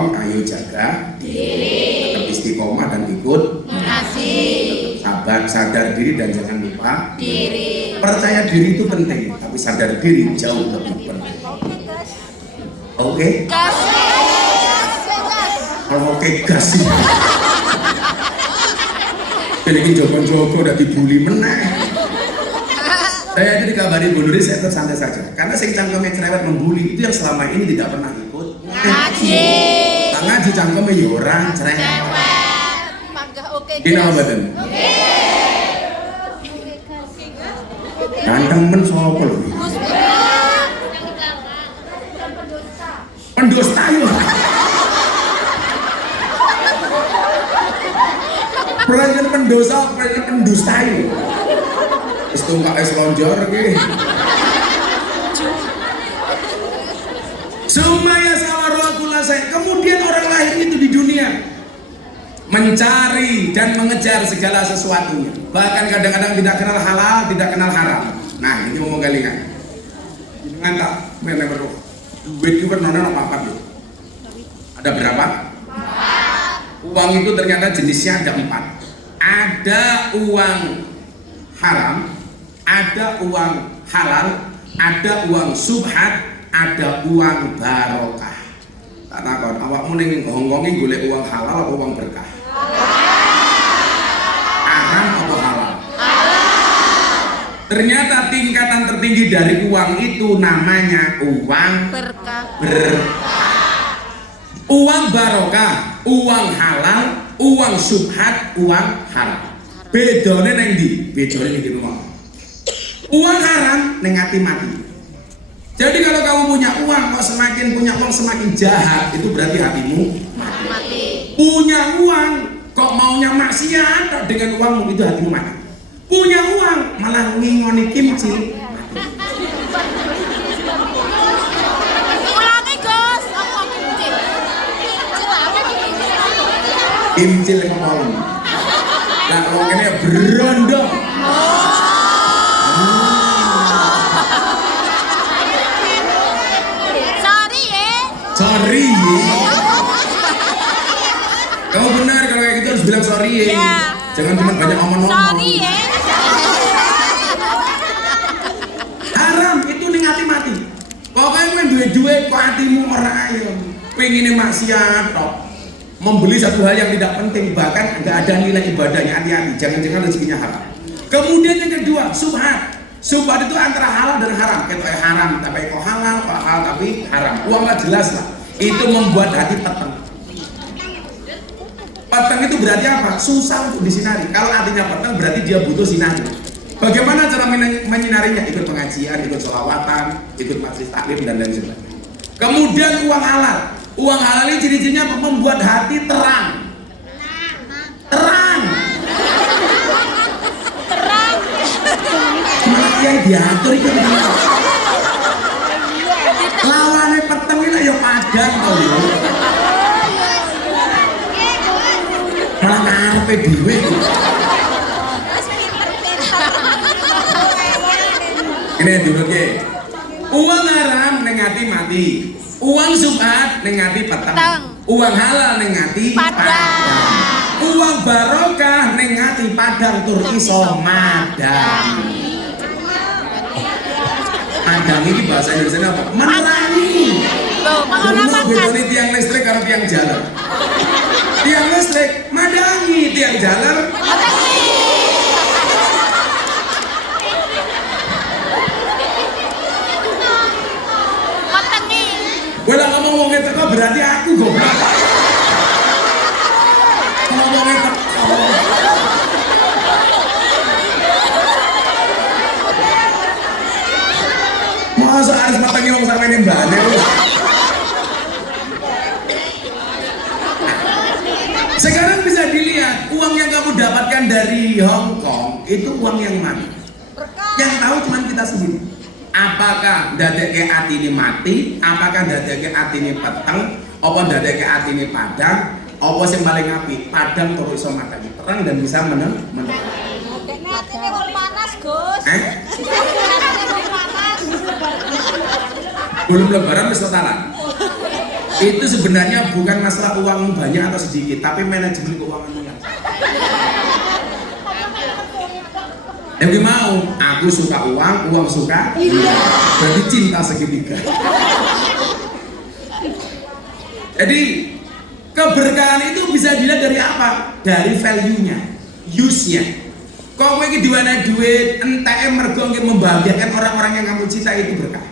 tolong ayo jaga diri, tetap istiqomah dan ikut Mengasih sabar, sadar diri dan jangan lupa diri. percaya diri itu penting, tapi sadar diri jauh lebih penting. Oke? Gas. Kalau oke gas sih. Jadi jogo-jogo udah dibully meneh. Saya itu dikabari Bu Nuri, saya tetap santai saja. Karena sing cangkeme cerewet membuli itu yang selama ini tidak pernah ikut Ngaji. ngaji cangkeme ya orang cerewet. Cewek. Panggah oke. Ini apa badan? Ganteng men sapa lho? Pendusta yo. Perayaan pendosa, perayaan pendusta yo. Wis tungkak es lonjor iki. Sumaya sawarwakula saya. Kemudian orang lahir itu di dunia mencari dan mengejar segala sesuatunya. Bahkan kadang-kadang tidak kenal halal, tidak kenal haram. Nah, ini mau kalian. Jangan tak menemeru. Duit itu pernah apa loh? Ada berapa? Uang itu ternyata jenisnya ada 4. Ada uang haram, ada uang halal, ada uang subhat, ada uang barokah. Tak takon, awakmu ning Hongkongi golek uang halal apa uang berkah? Haram apa halal? Ternyata tingkatan tertinggi dari uang itu namanya uang Berkah. uang barokah, uang halal, uang subhat, uang haram. Bedone neng ndi? Bedone ning rumah. Uang haram neng ati mati. Jadi kalau kamu punya uang, kok semakin punya uang semakin jahat, itu berarti hatimu Mati. punya uang, kok maunya maksiat dengan uangmu, itu hatimu mati. Punya uang, malah ngingoni kimchi. Ulangi Gus. Apa kimcil? Kimchi yang mau. Nah, kalau ini berondong. Sorry ya. Sorry. Kamu benar kalau kayak gitu harus bilang sorry ya. Ya. Jangan cuma banyak omong-omong. Sorry ya. Haram itu ning ati mati. Pokoknya kowe duwe-duwe kok atimu ora ayo. Pengine maksiat tok. Membeli satu hal yang tidak penting, bahkan nggak ada nilai ibadahnya, hati-hati, jangan-jangan rezekinya haram. Kemudian yang kedua, subhat. Subhat itu antara halal dan haram. Kayak haram, tapi kok halal, kok halal tapi haram. Uang lah jelas lah. Itu membuat hati peteng. Peteng itu berarti apa? Susah untuk disinari. Kalau artinya peteng berarti dia butuh sinari. Bagaimana cara menyinarinya? Ikut pengajian, ikut sholawatan, ikut majelis taklim dan lain sebagainya. Kemudian uang halal. Uang halal ini ciri-cirinya apa? Membuat hati terang. Terang. Gimana yang diatur itu? Lawannya peteng ini ya padang tau ya. Malah ngarepe dhewe. Ini dulu ke. Uang haram ning ati mati. Uang subhat ning ati peteng. Uang halal ning ati padang. Uang barokah ning ati padang tur iso madang. Madang ini bahasa Indonesia apa? Menerangi. Tuh, mau Dulu makan. bedone tiang listrik karo tiang jalan. Tiang listrik madangi, tiang jalan Matangi. gue lah ngomong wong teko berarti aku goblok. Ngomongnya teko. Masa harus matangi wong sampe ning mbane. Sekarang bisa dilihat uang yang kamu dapatkan dari Hong Kong itu uang yang mana? Yang tahu cuma kita sendiri. Apakah dadeke ati ini mati? Apakah dadeke ati ini peteng? Apa dadeke ati ini padang? Apa yang paling api? Padang terus iso matang terang dan bisa menerangi. Atine wong panas, Gus. Belum lebaran wis totalan. Itu sebenarnya bukan masalah uangmu banyak atau sedikit, tapi manajemen keuanganmu yang Yang mau, aku suka uang, uang suka iya. Berarti cinta segitiga. Jadi keberkahan itu bisa dilihat dari apa? Dari value-nya, use-nya. Kok kowe iki diwana duit, enteke mergo membahagiakan orang-orang yang kamu cintai, itu berkah.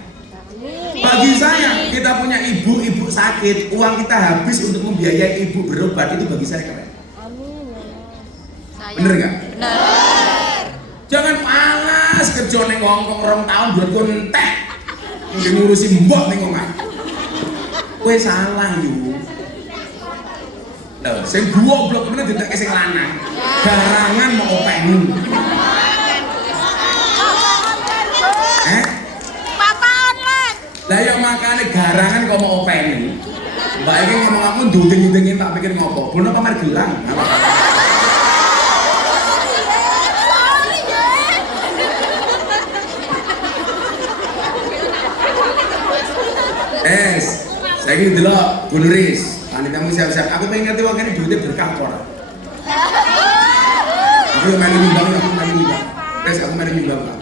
Bagi saya, kita punya ibu sakit, uang kita habis untuk membiayai ibu berobat, itu bagi saya keren. Bener gak? Bener. Jangan panas kerja ning Hongkong 2 tahun buat kontek. Mungkin ngurusi mbok ning omah. Kowe salah yo. Lho, sing goblok meneh ditekke sing lanang. Garangan mau openi. Papa online. Lah ya makane garangan kok mau openi. Mbak iki ngomong aku nduding-ndudingin tak pikir ngopo. Bono pamer gelang. Saya ini dulu, Bu Nuris, panitamu siap-siap. Aku pengen ngerti wakilnya duitnya berkah kok. Aku main nyumbang, Guys, aku main nyumbang.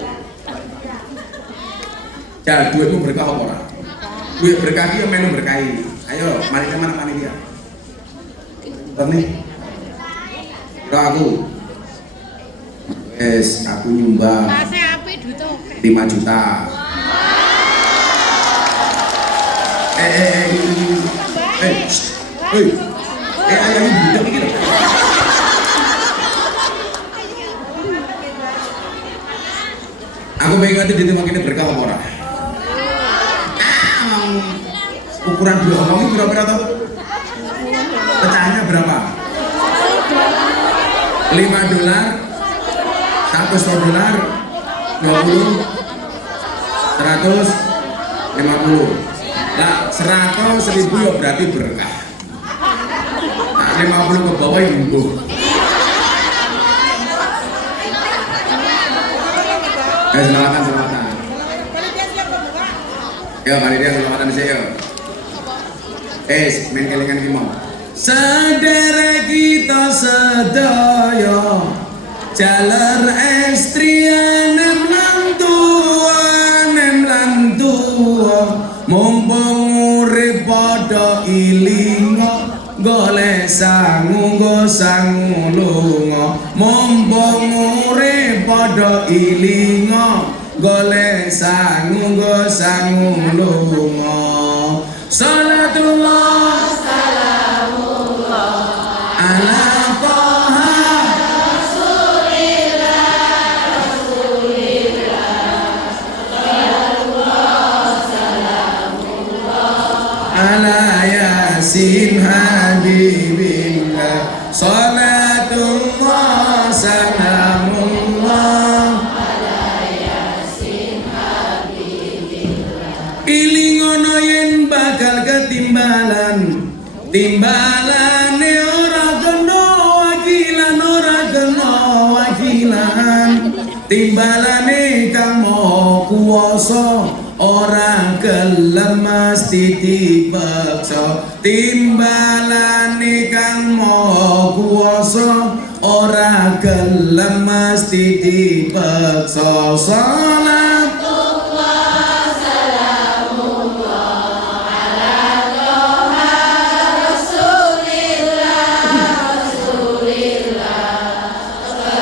Ya, duitmu berkah kok. Duit berkah dia main berkahi. Ayo, mari ke mana panitia? Bami, bro aku. Guys, aku nyumbang 5 juta. Ayo budak iki lho. Aku pengen ngerti di tempat ini berkah apa ora? Ukuran dua omong ini berapa tuh? Pecahannya berapa? $5, $100, 20, 150. Lah 100.000 ya berarti berkah. Nah 50 ke bawah ya mbuh. Silakan. Ya panitia silakan saya. Main kelingan iki mau. Sedherek kita sedaya jaler estrian lan tua mumpung urip padha ilinga golek sangu lunga mumpung urip padha ilinga golek sangu lunga salatullah salamullah ala Yasin Habibillah Salatullah Salamullah ala Yasin Habibillah ilingono yen bakal ketimbalan timbalane ora kena wakilan timbalane kang maha kuwasa ora gelem mesti dipaksa timbalane kang maha kuwasa ora gelem mesti dipaksa salatullah salamullah ala toha rasulillah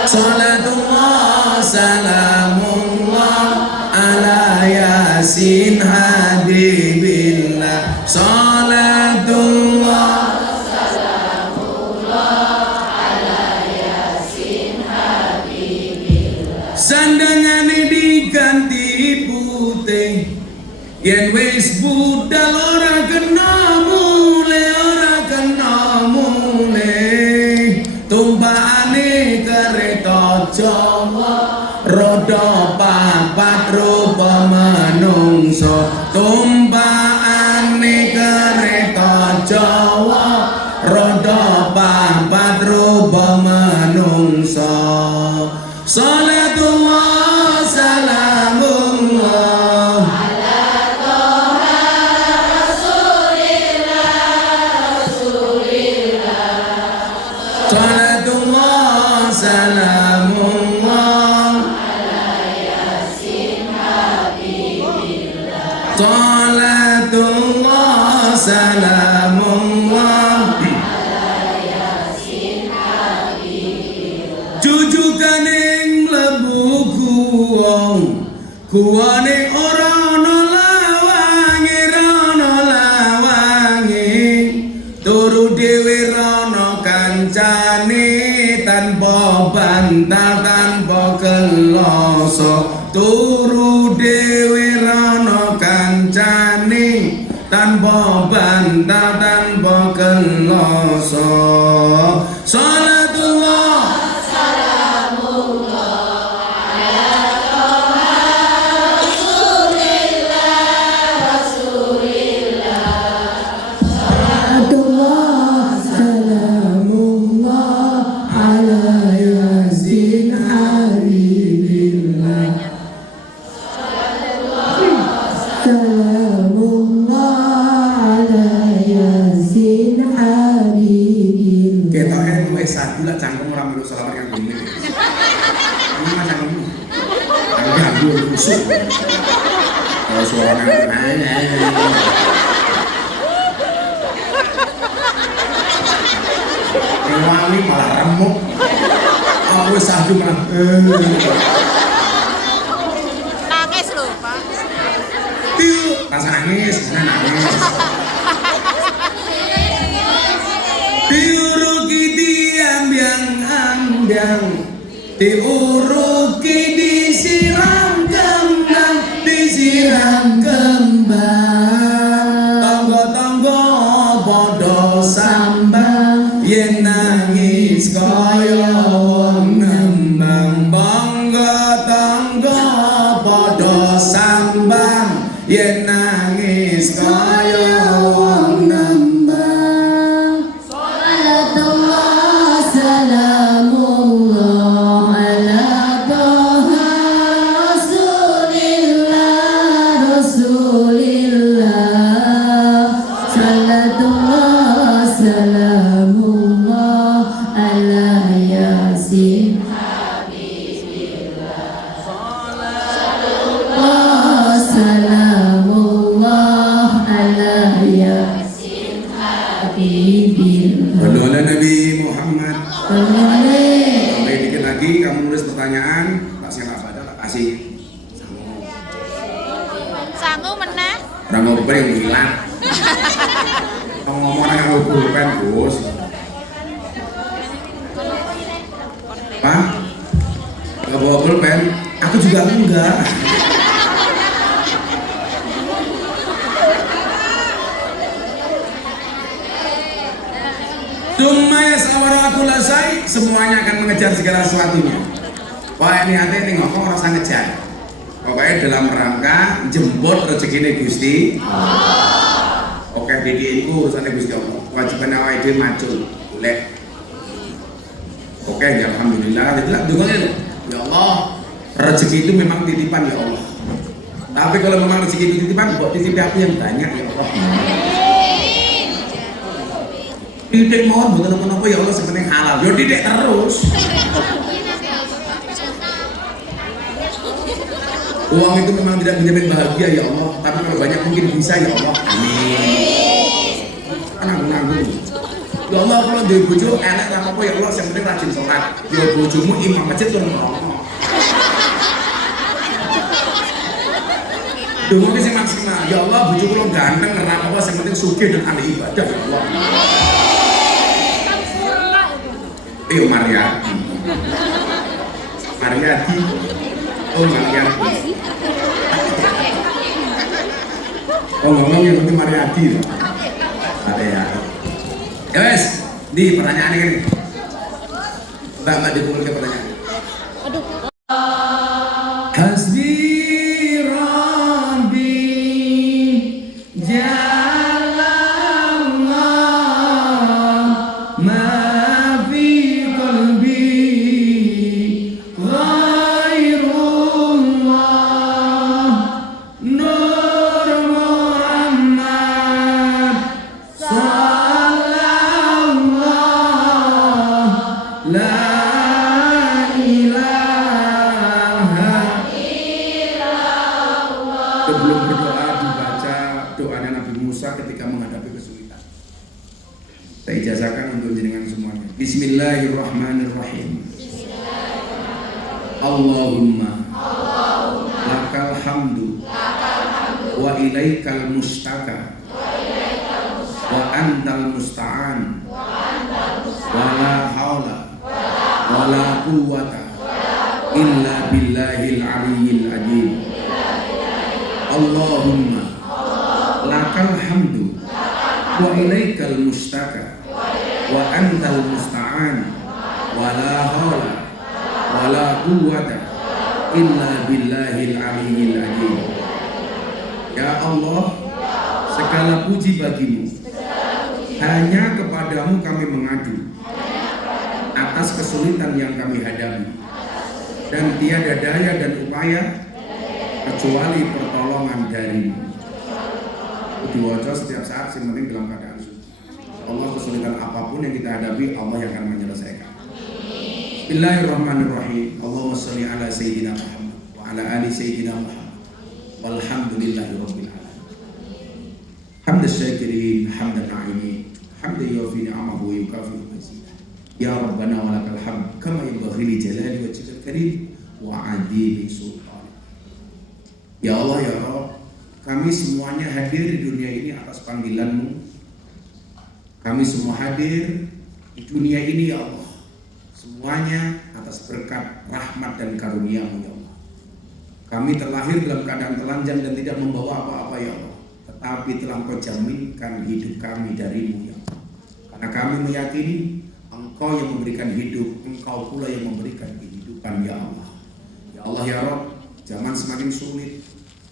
salatullah salamullah ala Yasin Habibillah Salatullah Salamullah ala Yasin Habibillah sandangane diganti putih yen wis budal ora kena mule tumpakane kereta Jawa roda papat rupa manungsa tumpakane kereta Jawa roda papat rupa manungsa salatullah salamullah ala toha rasulillah Salatullah salamullah Salatullah salamullah Jujukaning mlebu kuwane ora ana lawangi turu dhewe rono kancane tanpa bantal tanpa keloso turu dhewe rono kancane tanpa bantal tanpa keloso salatullah satu lah cangkem orang menurut salam yang gini. Ini mah cangkem. Ganggu rusuk. Kalau suaranya wangi malah remuk. Aku satu malah. Nangis loh, Pak. Tiu, rasa nangis. Diuruki diambiang-ambiang diuruki disiram kembang tonggo-tonggo podo sambang yen nangis kaya wong nembang tonggo-tonggo podo sambang yen nangis kaya wong nembang Nabi Muhammad. Sampai dikit lagi kamu nulis pertanyaan, tak siapa pada tak kasih. Sangu meneh. Orang ngobrol yang hilang. Ngomong orang yang pulpen bos. Pak, nggak bawa pulpen? Aku juga enggak. Dumaya sawarakula say, semuanya akan mengejar segala sesuatunya. Wah ini hati ini ngomong rasa ngejar. Pokoknya dalam rangka jemput rezeki Gusti. Oke DGI ku urusannya Gusti Allah. Wajibannya awake dhewe maju, boleh. Oke ya alhamdulillah. Itulah dungane lho. Ya Allah, rezeki itu memang titipan ya Allah. Tapi kalau memang rezeki itu titipan, buat titip aku yang banyak ya Allah. Tidak mohon bukan apa-apa ya Allah sebenarnya halal. Yo tidak terus. Uang itu memang tidak menjamin bahagia ya Allah, tapi kalau banyak mungkin bisa ya Allah. Amin. Nanggung-nanggung. Ya Allah kalau di bojo enak apa ya Allah yang penting rajin sholat. Ya bojomu imam masjid turun rokok. Dungu sing maksimal. Ya Allah bojo kula ganteng ora apa yang penting sugih dan ahli ibadah ya Allah. Iyo Mariati. Oh Mariati. Oh ngomong yang penting Mariati loh. Ada ya. Guys, di pertanyaan ini. Mbak dipukul ke pertanyaan. Hasbi Rabbi Saya ijazahkan untuk jenengan semuanya. Bismillahirrahmanirrahim. Allahumma lakal hamdu wa ilaikal mustaka wa antal musta'an wa la hawla wa la quwwata illa billahil aliyyil azim. Allahumma lakal hamdu wa ilaikal mustaka wa antal musta'an wa la hawla wa la quwwata illa billahil aliyyil azim. Ya Allah, segala puji bagimu, hanya kepadamu kami mengadu atas kesulitan yang kami hadapi, dan tiada daya dan upaya kecuali pertolongan darimu. Diwaca setiap saat, yang penting dalam keadaan suci. Allah, kesulitan apapun yang kita hadapi, Allah yang akan menyelesaikan. Bismillahirrahmanirrahim. Allahumma sholli ala sayyidina Muhammad wa ala ali sayyidina Muhammad walhamdulillahi rabbil alamin. Hamdan syakirin, hamdan na'imin, hamdan yuwafi ni'amahu wa yukafi mazidah. Ya Rabbana wa lakal hamd kama yanbaghi li jalali wajhikal karim wa 'azimi sultan. Ya Allah, ya Rabb, kami semuanya hadir di dunia ini atas panggilan-Mu. Kami semua hadir di dunia ini, ya Allah, semuanya atas berkat rahmat dan karunia-Mu, ya Allah. Kami terlahir dalam keadaan telanjang dan tidak membawa apa-apa, ya Allah, tetapi telah Engkau jaminkan hidup kami dari-Mu, ya Allah. Karena kami meyakini Engkau yang memberikan hidup, Engkau pula yang memberikan kehidupan, ya Allah. Ya Allah, ya Rabb, zaman semakin sulit,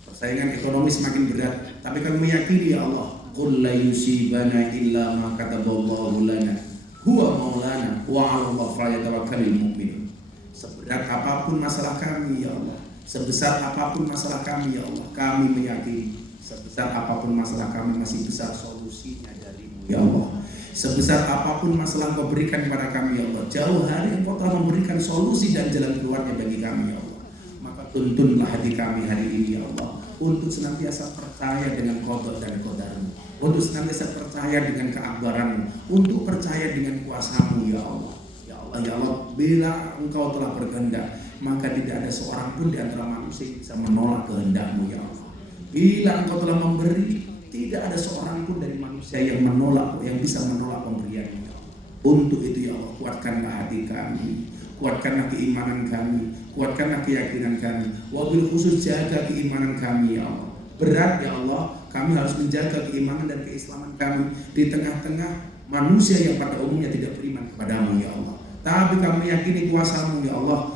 persaingan ekonomi semakin berat, tapi kami meyakini, ya Allah, qul la yusibana illa ma kataballahu lana huwa maulana wa 'ala Allahi falyatawakkalul mu'minun. Seberat apapun masalah kami, ya Allah, sebesar apapun masalah kami, ya Allah, kami meyakini sebesar apapun masalah kami masih besar solusinya dari-Mu, ya Allah. Sebesar apapun masalah Engkau berikan kepada kami, ya Allah, jauh hari Engkau telah memberikan solusi dan jalan keluarnya bagi kami, ya Allah. Maka tuntunlah hati kami hari ini, ya Allah, untuk senantiasa percaya dengan qada dan qadar-Mu, untuk senantiasa percaya dengan keakbaran-Mu, untuk percaya dengan kuasa-Mu, ya Allah. Ya Allah, ya Allah, bila Engkau telah berkehendak, maka tidak ada seorang pun di antara manusia yang bisa menolak kehendak-Mu, ya Allah. Bila Engkau telah memberi, tidak ada seorang pun dari manusia yang menolak, yang bisa menolak pemberian-Mu, ya Allah. Untuk itu, ya Allah, kuatkanlah hati kami, kuatkanlah keimanan kami, kuatkanlah keyakinan kami, wabil khusus jaga keimanan kami, ya Allah. Berat, ya Allah, kami harus menjaga keimanan dan keislaman kami di tengah-tengah manusia yang pada umumnya tidak beriman kepadamu, ya Allah. Tapi kami meyakini kuasa-Mu, ya Allah,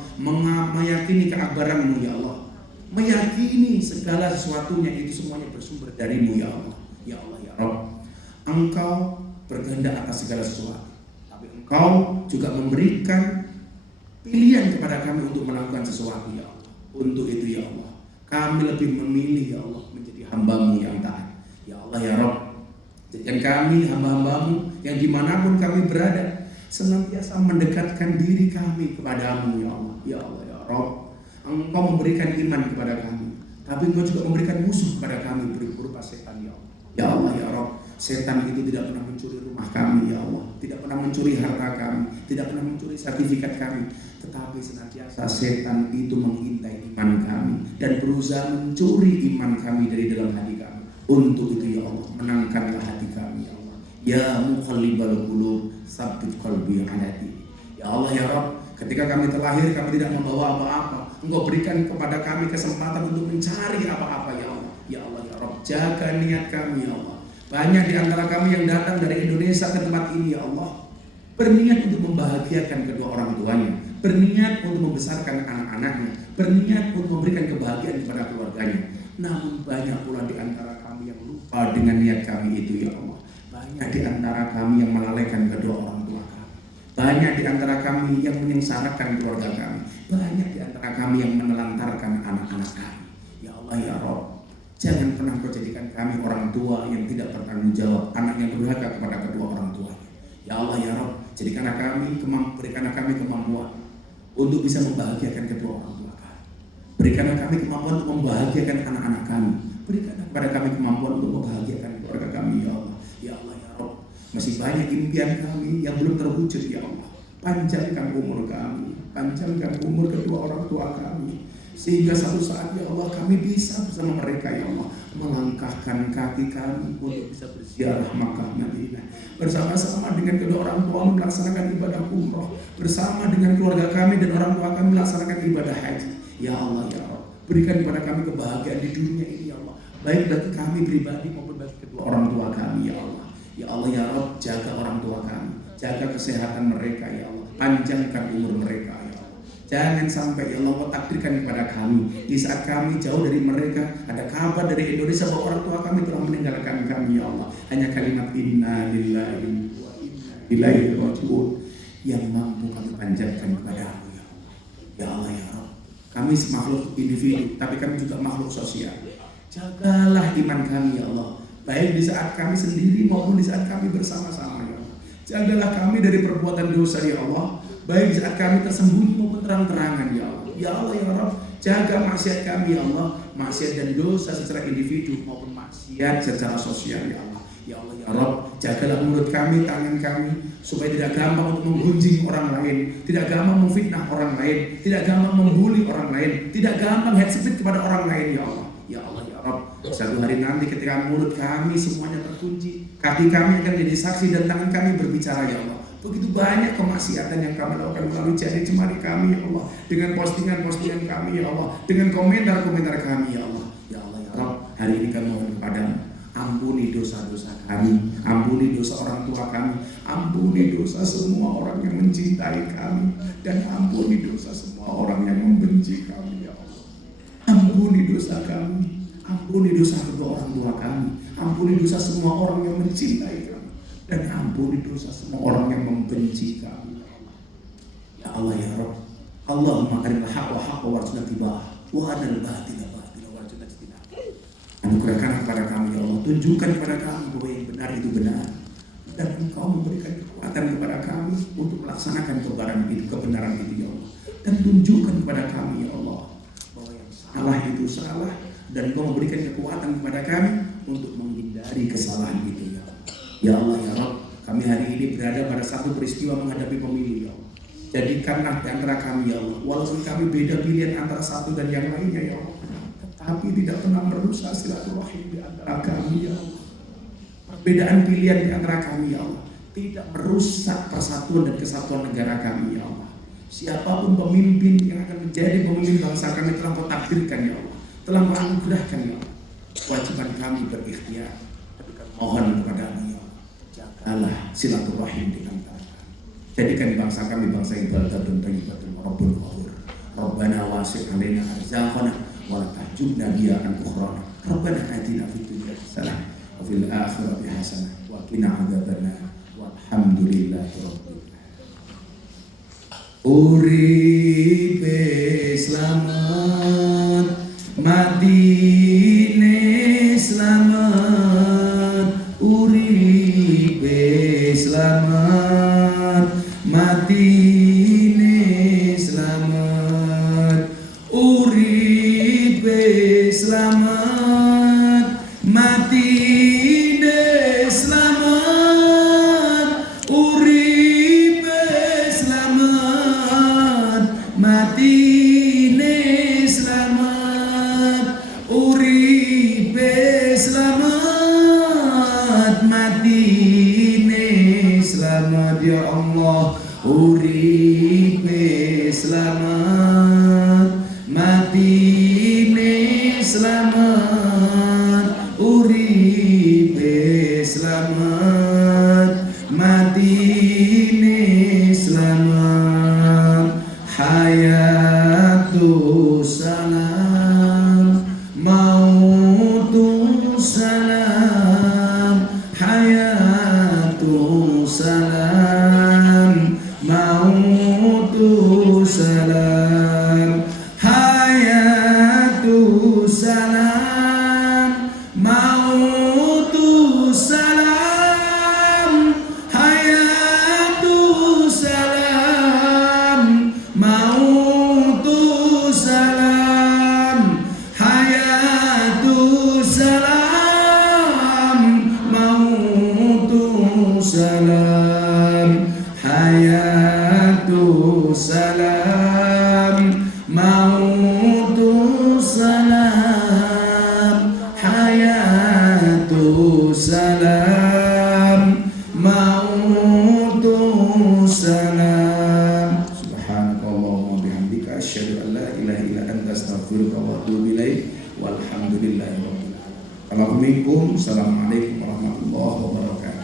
meyakini keakbaran-Mu, ya Allah, meyakini segala sesuatunya itu semuanya bersumber dari-Mu, ya Allah. Ya Allah, ya Rabb, Engkau berkehendak atas segala sesuatu, tapi Engkau juga memberikan pilihan kepada kami untuk melakukan sesuatu, ya Allah. Untuk itu, ya Allah, kami lebih memilih, ya Allah, menjadi hamba-Mu yang taat. Ya Allah, ya Rabb, jadikan kami hamba-hamba-Mu yang dimanapun kami berada senantiasa mendekatkan diri kami kepadamu, ya Allah. Ya Allah, ya Rabb, Engkau memberikan iman kepada kami, tapi Engkau juga memberikan musuh kepada kami berupa setan, ya Allah. Ya Allah, ya Rabb, setan itu tidak pernah mencuri rumah kami, ya Allah, tidak pernah mencuri harta kami, tidak pernah mencuri sertifikat kami, tetapi senantiasa setan itu mengintai iman kami dan berusaha mencuri iman kami dari dalam hati kami. Untuk itu, ya Allah, menangkanlah hati kami, ya Allah. Ya muqallibal qulub, tsabbit qalbi 'ala dinik. Ya Allah, ya Rabb, ketika kami terlahir kami tidak membawa apa-apa, Engkau berikan kepada kami kesempatan untuk mencari apa-apa, ya Allah. Ya Allah, ya Rabb, jaga niat kami, ya Allah. Banyak di antara kami yang datang dari Indonesia ke tempat ini, ya Allah, berniat untuk membahagiakan kedua orang tuanya, berniat untuk membesarkan anak-anaknya, berniat untuk memberikan kebahagiaan kepada keluarganya. Namun banyak pula di antara kami yang lupa dengan niat kami itu, ya Allah. Banyak di antara kami yang melalaikan kedua orang tua kami. Banyak di antara kami yang menyengsarakan keluarga kami. Banyak di antara kami yang menelantarkan anak-anak kami. Ya Allah, ya Rabb, jangan pernah Kau jadikan kami orang tua yang tidak bertanggung jawab, anak yang durhaka kepada kedua orang tuanya. Ya Allah, ya Rabb, jadikanlah berikanlah kami kemampuan untuk bisa membahagiakan kedua orang tua kami. Berikanlah kami kemampuan untuk membahagiakan anak-anak kami. Berikanlah kepada kami kemampuan untuk membahagiakan keluarga kami, ya Allah. Ya Allah, ya Rabb, Masih banyak impian kami yang belum terwujud ya Allah. Panjangkan umur kami, panjangkan umur kedua orang tua kami, sehingga satu saat ya Allah kami bisa bersama mereka ya Allah melangkahkan kaki kami untuk bisa berziarah Makkah Madinah, bersama-sama dengan kedua orang tua melaksanakan ibadah umroh, bersama dengan keluarga kami dan orang tua kami melaksanakan ibadah haji. Ya Allah ya Allah, berikan kepada kami kebahagiaan di dunia ini ya Allah, baik bagi kami pribadi maupun bagi kedua orang tua kami ya Allah. Ya Allah ya Rabb, jaga orang tua kami, jaga kesehatan mereka ya Allah, panjangkan umur mereka ya Allah. Jangan sampai ya Allah takdirkan kepada kami di saat kami jauh dari mereka ada kabar dari Indonesia bahwa orang tua kami telah meninggalkan kami ya Allah. Hanya kalimat inna lillahi wa inna ilaihi raji'un yang mampu kami panjatkan kepada-Mu ya Allah. Ya Allah ya Rabb, kami makhluk individu tapi kami juga makhluk sosial. Jagalah iman kami ya Allah, baik di saat kami sendiri maupun di saat kami bersama-sama ya Allah. Jagalah kami dari perbuatan dosa ya Allah, baik di saat kami tersembunyi maupun terang-terangan ya Allah. Ya Allah ya Rabb, jaga maksiat kami ya Allah, maksiat dan dosa secara individu maupun maksiat secara sosial ya Allah. Ya Allah ya Rabb, jagalah mulut kami, tangan kami, supaya tidak gampang untuk menggunjing orang lain, tidak gampang memfitnah orang lain, tidak gampang membuli orang lain, tidak gampang head speech kepada orang lain ya Allah. Ya Allah ya Rabb, satu hari nanti ketika mulut kami semuanya terkunci, kaki kami akan jadi saksi dan tangan kami berbicara ya Allah. Begitu banyak kemaksiatan yang kami lakukan melalui jari jemari kami ya Allah, dengan postingan-postingan kami ya Allah, dengan komentar-komentar kami ya Allah. Ya Allah ya Rabb, hari ini kami mohon kepadamu, ampuni dosa-dosa kami, ampuni dosa orang tua kami, ampuni dosa semua orang yang mencintai kami, dan ampuni dosa semua orang yang membenci kami ya Allah. Ampuni dosa kami, ampuni dosa kedua orang tua kami, ampuni dosa semua orang yang mencintai kami, dan ampuni dosa semua orang yang membenci kami. Ya Allah ya Rabb, Allahumma arinal haqqa haqqan warzuqna ittiba'ah wa arinal batila batilan warzuqna ijtinabah. Anugerahkan kepada kami ya Allah, tunjukkan kepada kami bahwa yang benar itu benar, dan Engkau memberikan kekuatan kepada kami untuk melaksanakan kebenaran itu ya Allah, dan tunjukkan kepada kami ya Allah bahwa yang salah itu salah, dan Engkau memberikan kekuatan kepada kami untuk menghindari kesalahan itu ya Allah. Ya Allah ya Rabb, kami hari ini berada pada satu peristiwa menghadapi pemilu ya Allah. Jadikanlah di antara kami ya Allah, walaupun kami beda pilihan antara satu dan yang lainnya ya Allah, tetapi tidak pernah merusak silaturahim di antara kami ya Allah. Perbedaan pilihan di antara kami ya Allah tidak merusak persatuan dan kesatuan negara kami ya Allah. Siapapun pemimpin yang akan menjadi pemimpin bangsa kami telah Kau takdirkan ya Allah, telah Kau anugerahkan ya Allah. Kewajiban kami berikhtiar, tapi kami mohon kepada-Mu ya Allah, jagalah silaturahim di antara kami. Jadikan bangsa kami bangsa yang baldatun thayyibatun rabbul ghafur. Rabbana wasi' alaina arzaqana wa la tahjubna biha an ukhrana. Rabbana atina fid dunya hasanah wa fil akhirati hasanah wa qina adzabannar. Walhamdulillahi rabbil alamin. Uripe selamat, matine selamat, uripe selamat, matine selamat, uripe selamat, matine selamat, uripe selamat, matine selamat, uripe selamat, matine selamat ya Allah. Uripe selamat, matine selamat, uripe selamat, matine selamat, hayatu salam, mautu salam, hayatu salam, mautu salam, hayatu salam, mautu salam, hayatu salam, mautu salam, hayatu salam, mautu salam. hayatu salam, mautu salam, hayatu salam, mautu salam. Subhanakallahumma bihamdika asyhadu an la ilaha illa anta astaghfiruka wa atubu ilaik. Walhamdulillahirabbil alamin. Assalamualaikum warahmatullahi wabarakatuh.